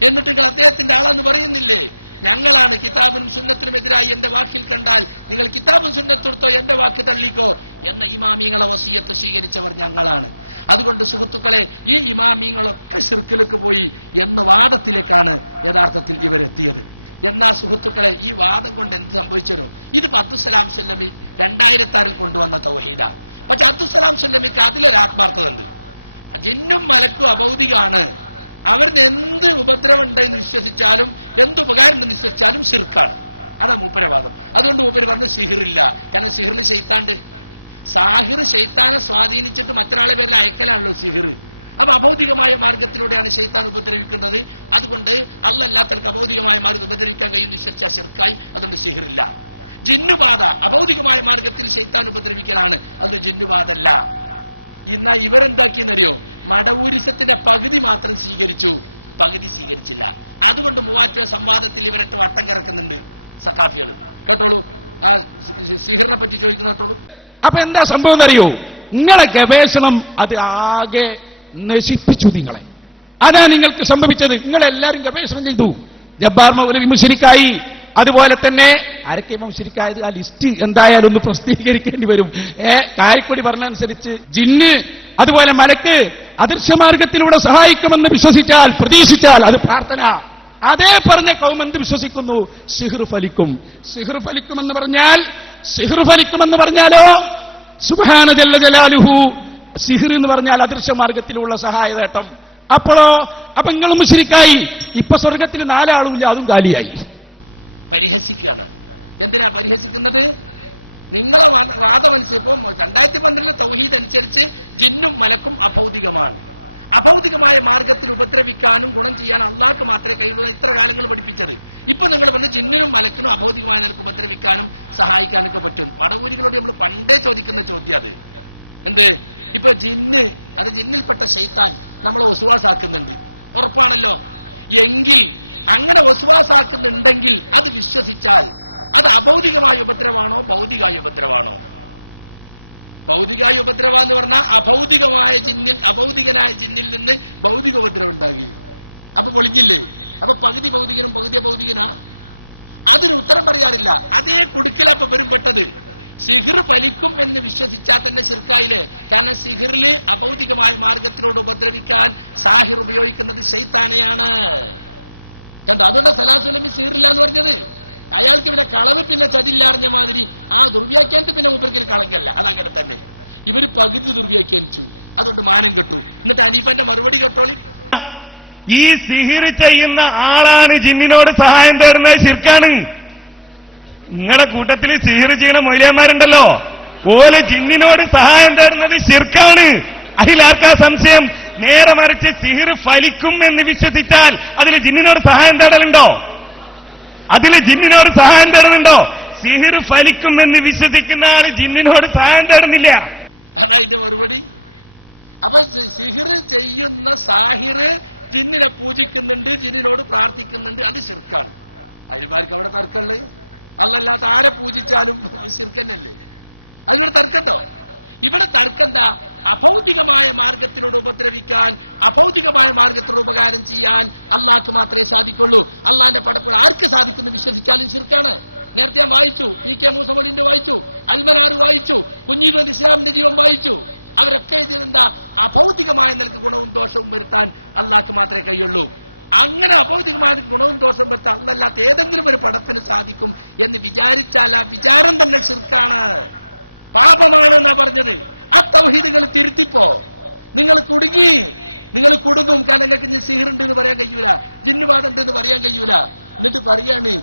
എന്നിട്ട് നിങ്ങൾ അദ്ദേഹത്തിന്റെ ആളെന്ന് പറയുന്നില്ലേ? ഞങ്ങളാണ് കിതാബിനും സുന്നത്തിനും എതിരായി എന്റെ വാക്കിൽ കണ്ടാൽ നിങ്ങൾ കിതാബും സുന്നത്തെടുത്തോ, എന്റെ വാക്ക് തള്ളിക്കോ എന്ന ഇമാമിങ്ങളെ വസിയത്ത് സ്വീകരിച്ചവർ ഞങ്ങളാണ്. അതുകൊണ്ട് സുഹൃത്തുക്കളെ, ഈ ഇമാമിങ്ങളൊക്കെ ശിർക്കിലേക്ക് പോയി എന്ന വാദത്തിലേക്കാണ് യഥാർത്ഥത്തിൽ ഇവരെത്തിയത്. എന്നാ സുഹൃത്തുക്കളെ, ഈ വാദം കൊണ്ട് എന്ത് സംഭവിച്ചോ? ഇതിപ്പോ അബ്ദുസ്സലാം സുല്ലമി 2006 കൊണ്ടുവന്ന തൗഹീദാ. പക്ഷെ അബ്ദുസ്സലാം സുല്ലമിക്ക് അതിലൊരു ആത്മാർത്ഥത ഉണ്ട്. ജിന്നും മലക്കും അഭൗതികാണ്, അവരിന് എന്ത് ഉപദ്രവം ഉണ്ടെന്ന് വിശ്വസിച്ചാലും എന്ത് ഉപകാരം ഉണ്ടെന്ന് വിശ്വസിച്ചാലും ശിർക്കാണ്. അതാ മൂപ്പരവാദം. അതുകൊണ്ട് മൂപ്പര് പറഞ്ഞു സിഹിറില്ല. കാരണം സിഹിറിൽ ശൈത്താണ്ട്. സാഹിർ ശൈത്താനെ സ്വാധീനിച്ചിട്ട് മറ്റൊരാളെ പേരിൽ അയക്കലാണല്ലോ സിഹിർ. അപ്പൊ അഭൗതികമായ മാർഗത്തിലൂടെയാണ് ശൈത്താൻ ഉപദ്രവിക്കുന്നത്. അതുകൊണ്ട് അല്ലാത്തവർക്ക് അഭൗതികമായ മാർഗം ഉപദ്രവിക്കാൻ കഴിയുമെന്ന് വിശ്വസിച്ചാൽ ശിർക്കായി. അതുകൊണ്ട് സിഹിറില്ല. ജിന്നുബാധ അഭൗതികമായ മാർഗത്തിൽ ശൈത്താൻ ഉപദ്രവിക്കലാണ്, അത് ജിന്നുബാധല്ല. ഇന്നാ ഇവരെന്താക്കിയെന്നറിയോ? മടവൂരിസത്തിന്റെ പകുതി മാത്രം സ്വീകരിച്ചു, പകുതി സ്വീകരിച്ചില്ല. അതുകൊണ്ട് മൂവാറ്റുപുഴ സംവാദത്തിൽ ഇവരട്ട് വട്ടം കിറക്കുന്നുണ്ട് സഖാഫികള്. കേട്ടോളൂ, ആ സിഹിറിനെ പറ്റി ചോദിക്കുന്ന കേട്ടോളൂ. അപ്പൊ എന്താ സംഭവം എന്നറിയോ? നിങ്ങളെ ഗവേഷണം അത് ആകെ നശിപ്പിച്ചു. നിങ്ങളെ അതാ നിങ്ങൾക്ക് സംഭവിച്ചത്. നിങ്ങളെല്ലാരും ഗവേഷണം ചെയ്തു. ജബ്ബാർ മൗലവി മുശ്രിക്കായി. അതുപോലെ തന്നെ ആരൊക്കെ മുശ്രിക്കായത്? ആ ലിസ്റ്റ് എന്തായാലും ഒന്ന് പ്രസിദ്ധീകരിക്കേണ്ടി വരും. കായക്കൊടി പറഞ്ഞനുസരിച്ച് ജിന്ന് അതുപോലെ മലക്ക് അദൃശ്യമാർഗത്തിലൂടെ സഹായിക്കുമെന്ന് വിശ്വസിച്ചാൽ, പ്രതീക്ഷിച്ചാൽ അത് പ്രാർത്ഥന. അതേ പറഞ്ഞ കൗം എന്ത് വിശ്വസിക്കുന്നു? സിഹ്ർ ഫലിക്കും. സിഹ്ർ ഫലിക്കുമെന്ന് പറഞ്ഞാലോ സുബ്ഹാന ജല്ല ജലാലുഹു. സിഹ്ർ എന്ന് പറഞ്ഞാൽ അദൃശ്യമാർഗത്തിലുള്ള സഹായതേട്ടം. അപ്പൊ നിങ്ങളും മുശ്രിക്കായി. ഇപ്പൊ സ്വർഗത്തിൽ 4 ആളുമില്ല, അതും കാലിയായി. പരിഹസിക്കുകയാണ്. എന്തിനാ പരിഹസിക്കുന്നത്? നിങ്ങളെ വാദമനുസരിച്ച് 2012 തൗഹീദ് അനുസരിച്ച് ജിന്നും മലക്കും അഭൗതികമാണ്. അഭൗതികമായ മാർഗത്തിൽ ഉപദ്രവിക്കാനും ഗുണം ചെയ്യാൻ അള്ളാഹ്ക്ക് മാത്രമേ കഴിയുള്ളൂ. ഇത്ര കാലങ്ങൾ പഠിപ്പിച്ചത്. ഇപ്പൊ നിങ്ങൾ പറഞ്ഞു ജിന്നിനും മലക്കിനും അഭൗതികമായ നിലക്ക് ഉപദ്രവിക്കാനും സഹായിക്കാനൊക്കെ പറ്റും. വടവൂരികളോട് നമ്മൾ പണ്ടേ ചോദിക്കുന്ന ചോദ്യം അത്. എന്ത്? ഇപ്പൊ ജിന്ന്, അത് ജിന്നിൽപ്പെട്ട ശൈത്താൻ നമ്മളെ ഒസുവാസാക്കുന്നുണ്ട്, ഉറപ്പാണല്ലോ. എങ്കിൽ അങ്ങനെ ഒസുവാസാക്കുന്നുണ്ടെങ്കിൽ അത് വിശ്വസിച്ചാൽ അത് അഭൗതികമായ ഉപദ്രവാണോ ഭൗതികമായ ഉപദ്രവാണോ? ഭൗതികമായ ഉപദ്രവ എന്ന് പറഞ്ഞാൽ അഭൗതികനായ ജിന്നിൽ നിന്ന് ഭൗതിക ഉപദ്രവം ഉണ്ടാകി. അപ്പൊ പൊളിഞ്ഞില്ലേ? അപ്പൊ പകുതി ഭൗതികനും പകുതി അഭൗതികനാ? അതിന് ഉത്തരം പറയാറില്ല. അതേ കുടുക്കിലപ്പൊ വരുംപെട്ടത്. സിഹിർ ഫലിക്കും എന്ന് വിശ്വസിച്ചാൽ തന്നെ ശിർക്കായില്ലേ? കാരണം സിഹിറില് അഭൗതികമായ മാർഗത്തിലൂടെ ഉപദ്രവിക്കാൻ സാഹിർ ഉപയോഗിക്കുന്നത് ശൈത്താനെയാണ്. അതുകൊണ്ട് സലാസുലമി സിഹിറില്ല എന്ന് പറഞ്ഞത്. അയാൾക്ക് പിന്നെ കളവ് പിന്നെ ചതില്ലാറിഞ്ഞ മാതിരി ആ ദുർവ്യാഖ്യാനത്തിൽ പിന്നെ മൂപ്പരിക്കൽ കളങ്കല്ല. അതങ്ങനെ തന്നെ ഇവര് പകുതി ദുർവ്യാഖ്യാനിച്ചു. അതുകൊണ്ട് മാനം കെട്ടു. എന്നിട്ട് അനീഫന്റെ മറുപടി കേട്ടോളി. ഈ സിഹിർ ചെയ്യുന്ന ആളാണ് ജിന്നിനോട് സഹായം തേടുന്നത്, ശിർക്കാണ്. നിങ്ങളുടെ കൂട്ടത്തിൽ സിഹിർ ചെയ്യണ മൊയ്ലിയന്മാരുണ്ടല്ലോ, ഓല് ജിന്നിനോട് സഹായം തേടുന്നത് ശിർക്കാണ്. അതിലാർക്കാ സംശയം? നേരെ മറിച്ച് സിഹിർ ഫലിക്കും എന്ന് വിശ്വസിച്ചാൽ അതിൽ ജിന്നിനോട് സഹായം തേടലുണ്ടോ? സിഹിർ ഫലിക്കും എന്ന് വിശ്വസിക്കുന്ന ആള് ജിന്നിനോട് സഹായം തേടുന്നില്ല. അതാ ഇതിന്റെ മറുപടി. അപ്പൊ സിഹിർ ചെയ്യുന്ന സാഹിറ് ജിന്നിനെ പൂജിക്കുന്നുണ്ട്, ജിന്നിനോട് പ്രാർത്ഥിക്കുന്നുണ്ട്, അത് ശിർക്കാണ്. അതിൽമാർക്ക് അവിടെ തർക്കമുള്ളത്? അല്ലല്ലാത്ത ആരെ പൂജിച്ചാലും ശിർക്കന്നല്ലേ? അതിനോട് തർക്കണ്ടോ? ഇവിടെ തർക്കം എന്താ? അഭൗതികമായ മാർഗത്തിലൂടെ ഉപദ്രവിക്കാൻ, അഭൗതികമായ മാർഗത്തിലൂടെ ഉപകാരം ചെയ്യാൻ അള്ളാഹ്ക്ക് മാത്രമേ സാധിക്കുള്ളൂ. അള്ളാന്റെ പടപ്പുകൾ ആർക്ക് സാധിക്കുന്നു വിശ്വസിച്ചാലും ശിർക്കാണ്. നേരത്തെ ഞാൻ വായിച്ചു, പി കെ മൂസമൊളിന്റെ വായിച്ചു, അൽമനാർ വായിച്ചു, കുഞ്ഞീദ് ഇസ്ലാമിന്റെ ജീവൻ വായിച്ചു. അവരൊക്കെ എഴുതിയതെന്താ? അഭൗതികമായ നിലക്ക് ഗുണവും ദോഷവും വരുത്താൻ അള്ളാഹ്ക്ക് മാത്രമേ കഴിയുള്ളൂ. അങ്ങനെ അഭൗതികമായ ഗുണവും ദോഷവും വരുത്താൻ അല്ലല്ലാത്ത ഏതെങ്കിലും ഒരു പടപ്പിന് സാധിക്കും എന്ന് വിചാരിച്ചാൽ ആ വിചാരം തന്നെ ശിർക്കാണ്, പാപമാണ് എന്നാ പറഞ്ഞത്. ആ തൗഹീദുകൾ തിരുത്തിപ്പോ നിങ്ങൾ കുടുങ്ങും. കാരണം നിങ്ങൾക്ക് സിഹിറുണ്ട് എന്ന് പറയാൻ കഴിയൂല, ജിന്നുവാദം ഉണ്ട് എന്ന് പറയാൻ കഴിയൂല. എന്നിട്ട് പറയാണ്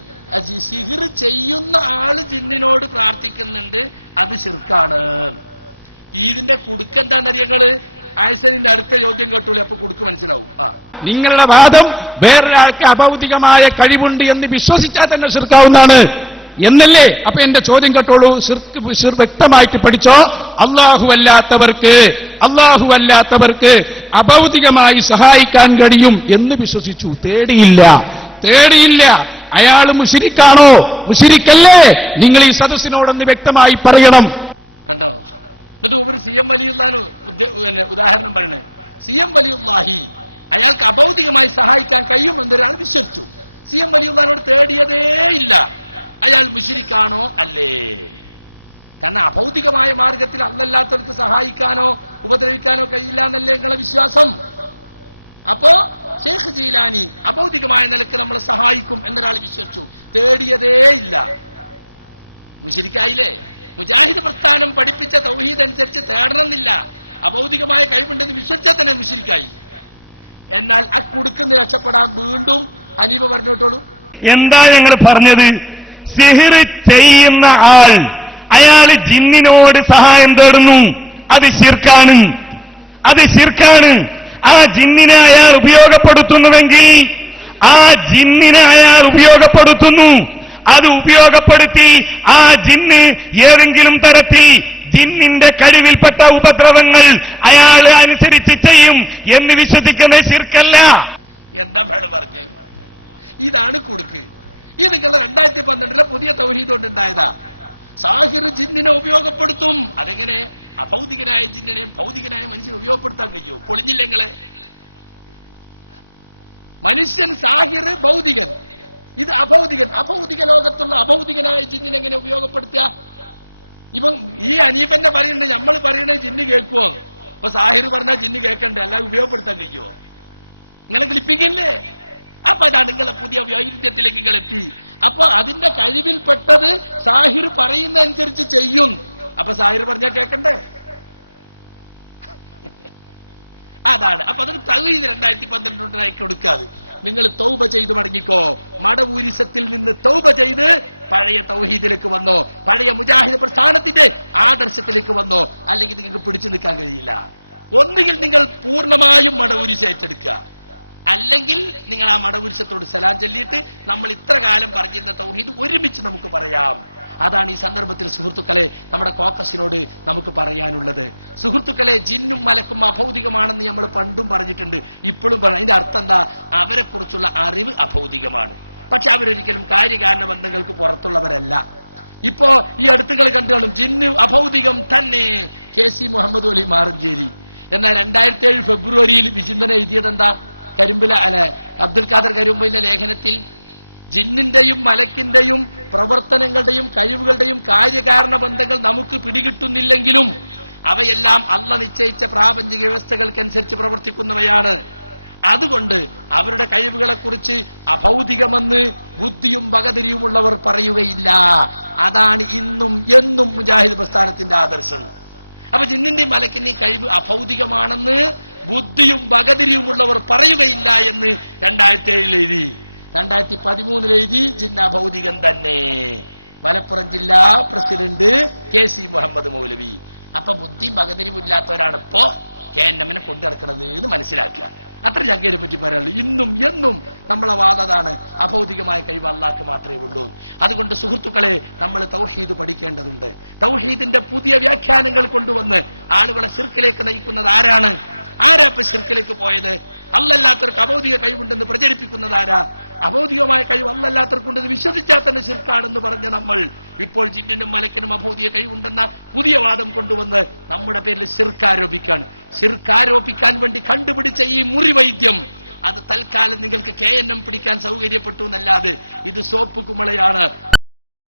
സിഹിർ ചെയ്യുന്ന ആള് ജിന്നിനോട് പ്രാർത്ഥിക്കുന്നുണ്ട്, അത് ശിർക്കാണ്. ഇതിന്റെ കുടുക്കെന്താണെന്നറിയങ്ങള്? ആയിഷനിന്റെ അടുത്ത ചോദ്യം കേട്ടോളൂ, അപ്പൊ കുടുക്ക് മനസ്സിലാവും. നിങ്ങളുടെ വാദം വേറൊരാൾക്ക് അഭൗതികമായ കഴിവുണ്ട് എന്ന് വിശ്വസിച്ചാൽ തന്നെ ശിർക്കാവുന്നതാണ് എന്നല്ലേ? അപ്പൊ എന്റെ ചോദ്യം കേട്ടോളൂ, വ്യക്തമായിട്ട് പഠിച്ചോ. അല്ലാഹുവല്ലാത്തവർക്ക് അഭൗതികമായി സഹായിക്കാൻ കഴിയും എന്ന് വിശ്വസിച്ചു, തേടിയില്ല. അയാൾ മുശ്രിക്കാണോ? മുശ്രിക്കല്ലേ? നിങ്ങൾ ഈ സദസ്സിനോടൊന്ന് വ്യക്തമായി പറയണം. കണ്ടോ? എന്നിട്ട് ഒരു CM വലിയുള്ളാന് ഉദാഹരണം പറയണേ. CM വലിയുള്ളാഹി അയാൾക്ക് അഭൗതികമായി സഹായിക്കാൻ കഴിയുമെന്നൊരാൾ വിശ്വസിച്ചു. CM വലിയുള്ളാനോട് തേടിയതേ ഇല്ല. അയാൾ മുശ്രിക്കാണോ? അല്ലേ? കാരണം അഭൗതികമായ മാർഗത്തിൽ അല്ലല്ലാത്തവർക്ക് സഹായിക്കാനോ ഉപദ്രവിക്കാനോ കഴിയില്ല എന്നല്ലേ നിങ്ങളെ വിശ്വാസം. അപ്പോ ഷെയ്ഖ് ജീലാനി അഭൗതികമായ നിലക്ക് നമ്മളെ സഹായിക്കും എന്നൊരാൾ വിശ്വസിച്ചു, തേടിയതേ ഇല്ല, മുശ്രിക്കായില്ലേ? മുജാഹിദ് പ്രസ്ഥാനം പഠിപ്പിച്ച തൗഹീദ് അനുസരിച്ച് തേടണമെന്നില്ല, അഭൗതികമായ കഴിവുണ്ടെന്ന് വിശ്വസിച്ചാൽ തന്നെ മുശ്രിക്കായി. എന്നാൽ ആ കുടുക്കുന്ന രക്ഷപ്പെടാൻ വീണ്ടും അനീപ പറഞ്ഞോട്ടോളൂ. എന്താ ഞങ്ങൾ പറഞ്ഞത്? സിഹിർ ചെയ്യുന്ന അയാള് ജിന്നിനോട് സഹായം തേടുന്നു, അത് ശിർക്കാണ്. ആ ജിന്നിനെ അയാൾ ഉപയോഗപ്പെടുത്തുന്നുവെങ്കിൽ അത് ഉപയോഗപ്പെടുത്തി ആ ജിന്ന് ഏതെങ്കിലും തരത്തിൽ ജിന്നിന്റെ കഴിവിൽപ്പെട്ട ഉപദ്രവങ്ങൾ അയാൾ അനുസരിച്ച് ചെയ്യും എന്ന് വിശ്വസിക്കുന്ന ശിർക്കല്ല. എന്താ വേള് പറഞ്ഞ്? ഇതാണ് കുടുക്ക്. ഇത് നിങ്ങളുടെ 2012 പുതിയ തൗഹീദ് കൊണ്ടുണ്ടായതാ. സാഹിർ ജിന്നിനെ ഉപയോഗപ്പെടുത്തും. അതെങ്ങനെ? അഭൗതികനായ ജിന്നിനെ ഭൗതികനായ മനുഷ്യനെ ഉപയോഗപ്പെടുത്താൻ കഴിയുമോ? പൊളിഞ്ഞില്ല നിങ്ങളെ? മനുഷ്യൻ സാഹിർ ഭൗതികൻ, ഇത് അഭൗതികൻ. അഭൗതിക ലോകത്തുള്ള അഭൗതികനായ ജിന്നിനെ എങ്ങനെ ഉപയോഗപ്പെടുത്തുക? ഇപ്പം ഈ അനീപന്റെ പറയുന്നത് നമ്മൾ പറയണേ ജിന്ന് കേൾക്കുവോ? അപ്പൊ സാഹിർ പറഞ്ഞാൽ ജിന്ന് കേൾക്കണ്ടേ, അല്ലാതെ ഉപയോഗപ്പെടുത്താൻ കഴിയുമോ? നിങ്ങളെ ക്ലിപ്പിക്കല്ലേ? അപ്പൊ അതാണ് നിങ്ങളെ പുതിയ വൈരുദ്ധ്യത്തിലേക്ക് നിങ്ങൾ എത്തി. അപ്പൊ അതിന്റെ കഴിവിൽപ്പെട്ടത് സാഹിർ പറയുന്ന അനുസരിച്ച് ചെയ്യും. അപ്പൊ സാഹിർ പറഞ്ഞാൽ കേൾക്കണ്ടേ? അതാണ്. അപ്പൊ അതൊരു തൗഹീദ് 2012 കൊടുക്കാതെ നിങ്ങൾ തൗബ ചെയ്ത് മടങ്ങിക്കോ. മടവൂരിസത്തിൽ നിന്ന് തൗബ ചെയ്ത് പഴയ തൗഹീദിലേക്ക് വന്നോ, പഴയ മുജാഹിദ് പ്രസ്ഥാനത്തിന്റെ ആദർശത്തിലേക്ക് വന്നോ. അല്ലെങ്കിൽ നിങ്ങൾക്ക് പിടിച്ചു നിൽക്കാൻ കഴിയില്ല. ഒന്നുകിൽ നിങ്ങൾ പൂർണ്ണമായും മടവൂരിശ ഏറ്റെടുക്കുക, അല്ലെങ്കിൽ നിങ്ങൾ ആ മടവൂരിശത്തോട് സലാം ചൊല്ലിയിട്ട് നമ്മൾ ഇത്ര കാലം പറഞ്ഞിരുന്ന തൗഹീദ് ഒരുമിച്ച് നമുക്ക് പറയാം. അതാണ് ഈ സന്ദർഭത്തിൽ സുഹൃത്തുക്കളെ നമ്മുടെ കോക്കസിനോട് നമുക്ക് പറയാനുള്ളത്. സുഹൃത്തുക്കളെ, ജിന്നും മലക്കും അഭൗതികമാണെന്ന് നമ്മൾ പണ്ടും പറഞ്ഞിട്ടുണ്ട്, ഇപ്പോഴും പറഞ്ഞു. അതിന്റെ അർത്ഥം എന്താ? അവരെ കുറിച്ചുള്ള അറിവ് അഭൗതികമാണ്, പക്ഷെ അവരൊരിക്കലും കാര്യകാരണ ബന്ധങ്ങൾക്ക് പുറത്തുള്ളവരല്ല. ഇപ്പോ ഈ അടുത്തുകൾ കണ്ടുകളും ജിന്ന് അഭൗതികം തന്നെ. KC മുഹമ്മദ് അലി മാറഞ്ചേരി എന്നാൽ 2007 ഫെബ്രുവരിയിൽ വിചിന്തന എഴുതിയതെന്താ? അബ്ദുൽ ഖാദർ കരിമ്പയിലെ ലേഖനത്തിൽ ജിന്നിന്റെയും മലക്കിന്റെയും പ്രവർത്തനങ്ങളുടെയും കഴിവുകളുടെയും കാര്യകാരണ ബന്ധങ്ങൾ നമുക്ക് പിടികിട്ടുന്നില്ലെങ്കിലും അവയെല്ലാം അള്ള നിശ്ചയിച്ച പ്രാപഞ്ചിക വ്യവസ്ഥകൾക്കനുസരിച്ച് പ്രവർത്തിക്കുന്നവയാണ്. അതുകൊണ്ട് അവരുടെ കഴിവുകളെക്കുറിച്ച് അഭൗതികമെന്ന് ബുദ്ധിയും വകതിരിയുമുള്ളവർ പറയുകയില്ല. അതാണ് ഇന്നും എന്നും മുജാഹിദ് പ്രസ്ഥാനത്തിന്റെ ആദർശം. അപ്പൊ ജിന്നിന്റെയും മലക്കിന്റെയും കഴിവ് അഭൗതികമാണെന്ന് ബുദ്ധിയും വകതിരിയുമുള്ളവർ പറയുകയില്ല എന്ന് 2007 എഴുതി. 2013 എഴുതി ജിന്ന ഭൗതികം തന്നെ. മലപ്പുറം ജില്ലാ പ്രസിഡന്റ് KC മുഹമ്മദ് മൗലവി. അപ്പൊ ബുദ്ധിയും പകതിരിവില്ലാത്തവരാണ് ഇപ്പോ KNM കൊണ്ടു നടക്കുന്നത് എന്ന് മനസ്സിലാക്കുക. അത്ര ഞങ്ങളെ പറ്റി പറയാനുള്ളൂ. ഇന്നും എന്നും നമ്മളെ വാദതാണ് അഭൗതികമായ കഴിവ് അല്ലാഹ്ക്ക് മാത്രമേ ഉള്ളൂ. അതുകൊണ്ട് സുഹൃത്തുക്കളെ, നമ്മൾ തൗഹീദ് പഠിക്കേണ്ടതുണ്ട്. തൗഹീദിന്റെ പുതിയ വ്യാഖ്യാനങ്ങൾ കൊണ്ടുവന്ന് ആളുകളെ ശിർക്കിലേക്ക് നയിക്കുന്നത് ആരാണ്? ആരാ ഇപ്പൊ ശിർക്കിലേക്ക് പോയത്? അല്ലല്ലാത്തവർക്ക് അഭൗതിക കഴിവുണ്ടെന്ന് പ്രചരിപ്പിക്കുന്നത് ആരാ? അഭൗതികമായ കഴിവ് അല്ലല്ലാത്തവർക്കുണ്ടെന്ന് വിശ്വസിച്ചാൽ തന്നെ ശിർക്കാണെന്ന് പറഞ്ഞ നമ്മൾ ഇപ്പോൾ ജിന്നിനും മലക്കിനും അഭൗതിക കഴിവുണ്ടെന്ന പുതിയ വാദം കൊണ്ടുവന്ന് നമ്മുടെ പേരിൽ ശിർക്കാരോപിക്കാൻ വേണ്ടി കണ്ടുപിടിച്ച ഈ മുറിവൈദ്യം, അത് തൽക്കാലം നിങ്ങൾക്ക് KNM പിടിക്കാൻ സൗകര്യപ്പെട്ടു എന്നല്ലാതെ ഇത് സോപ്പ് കുമളയാണ്.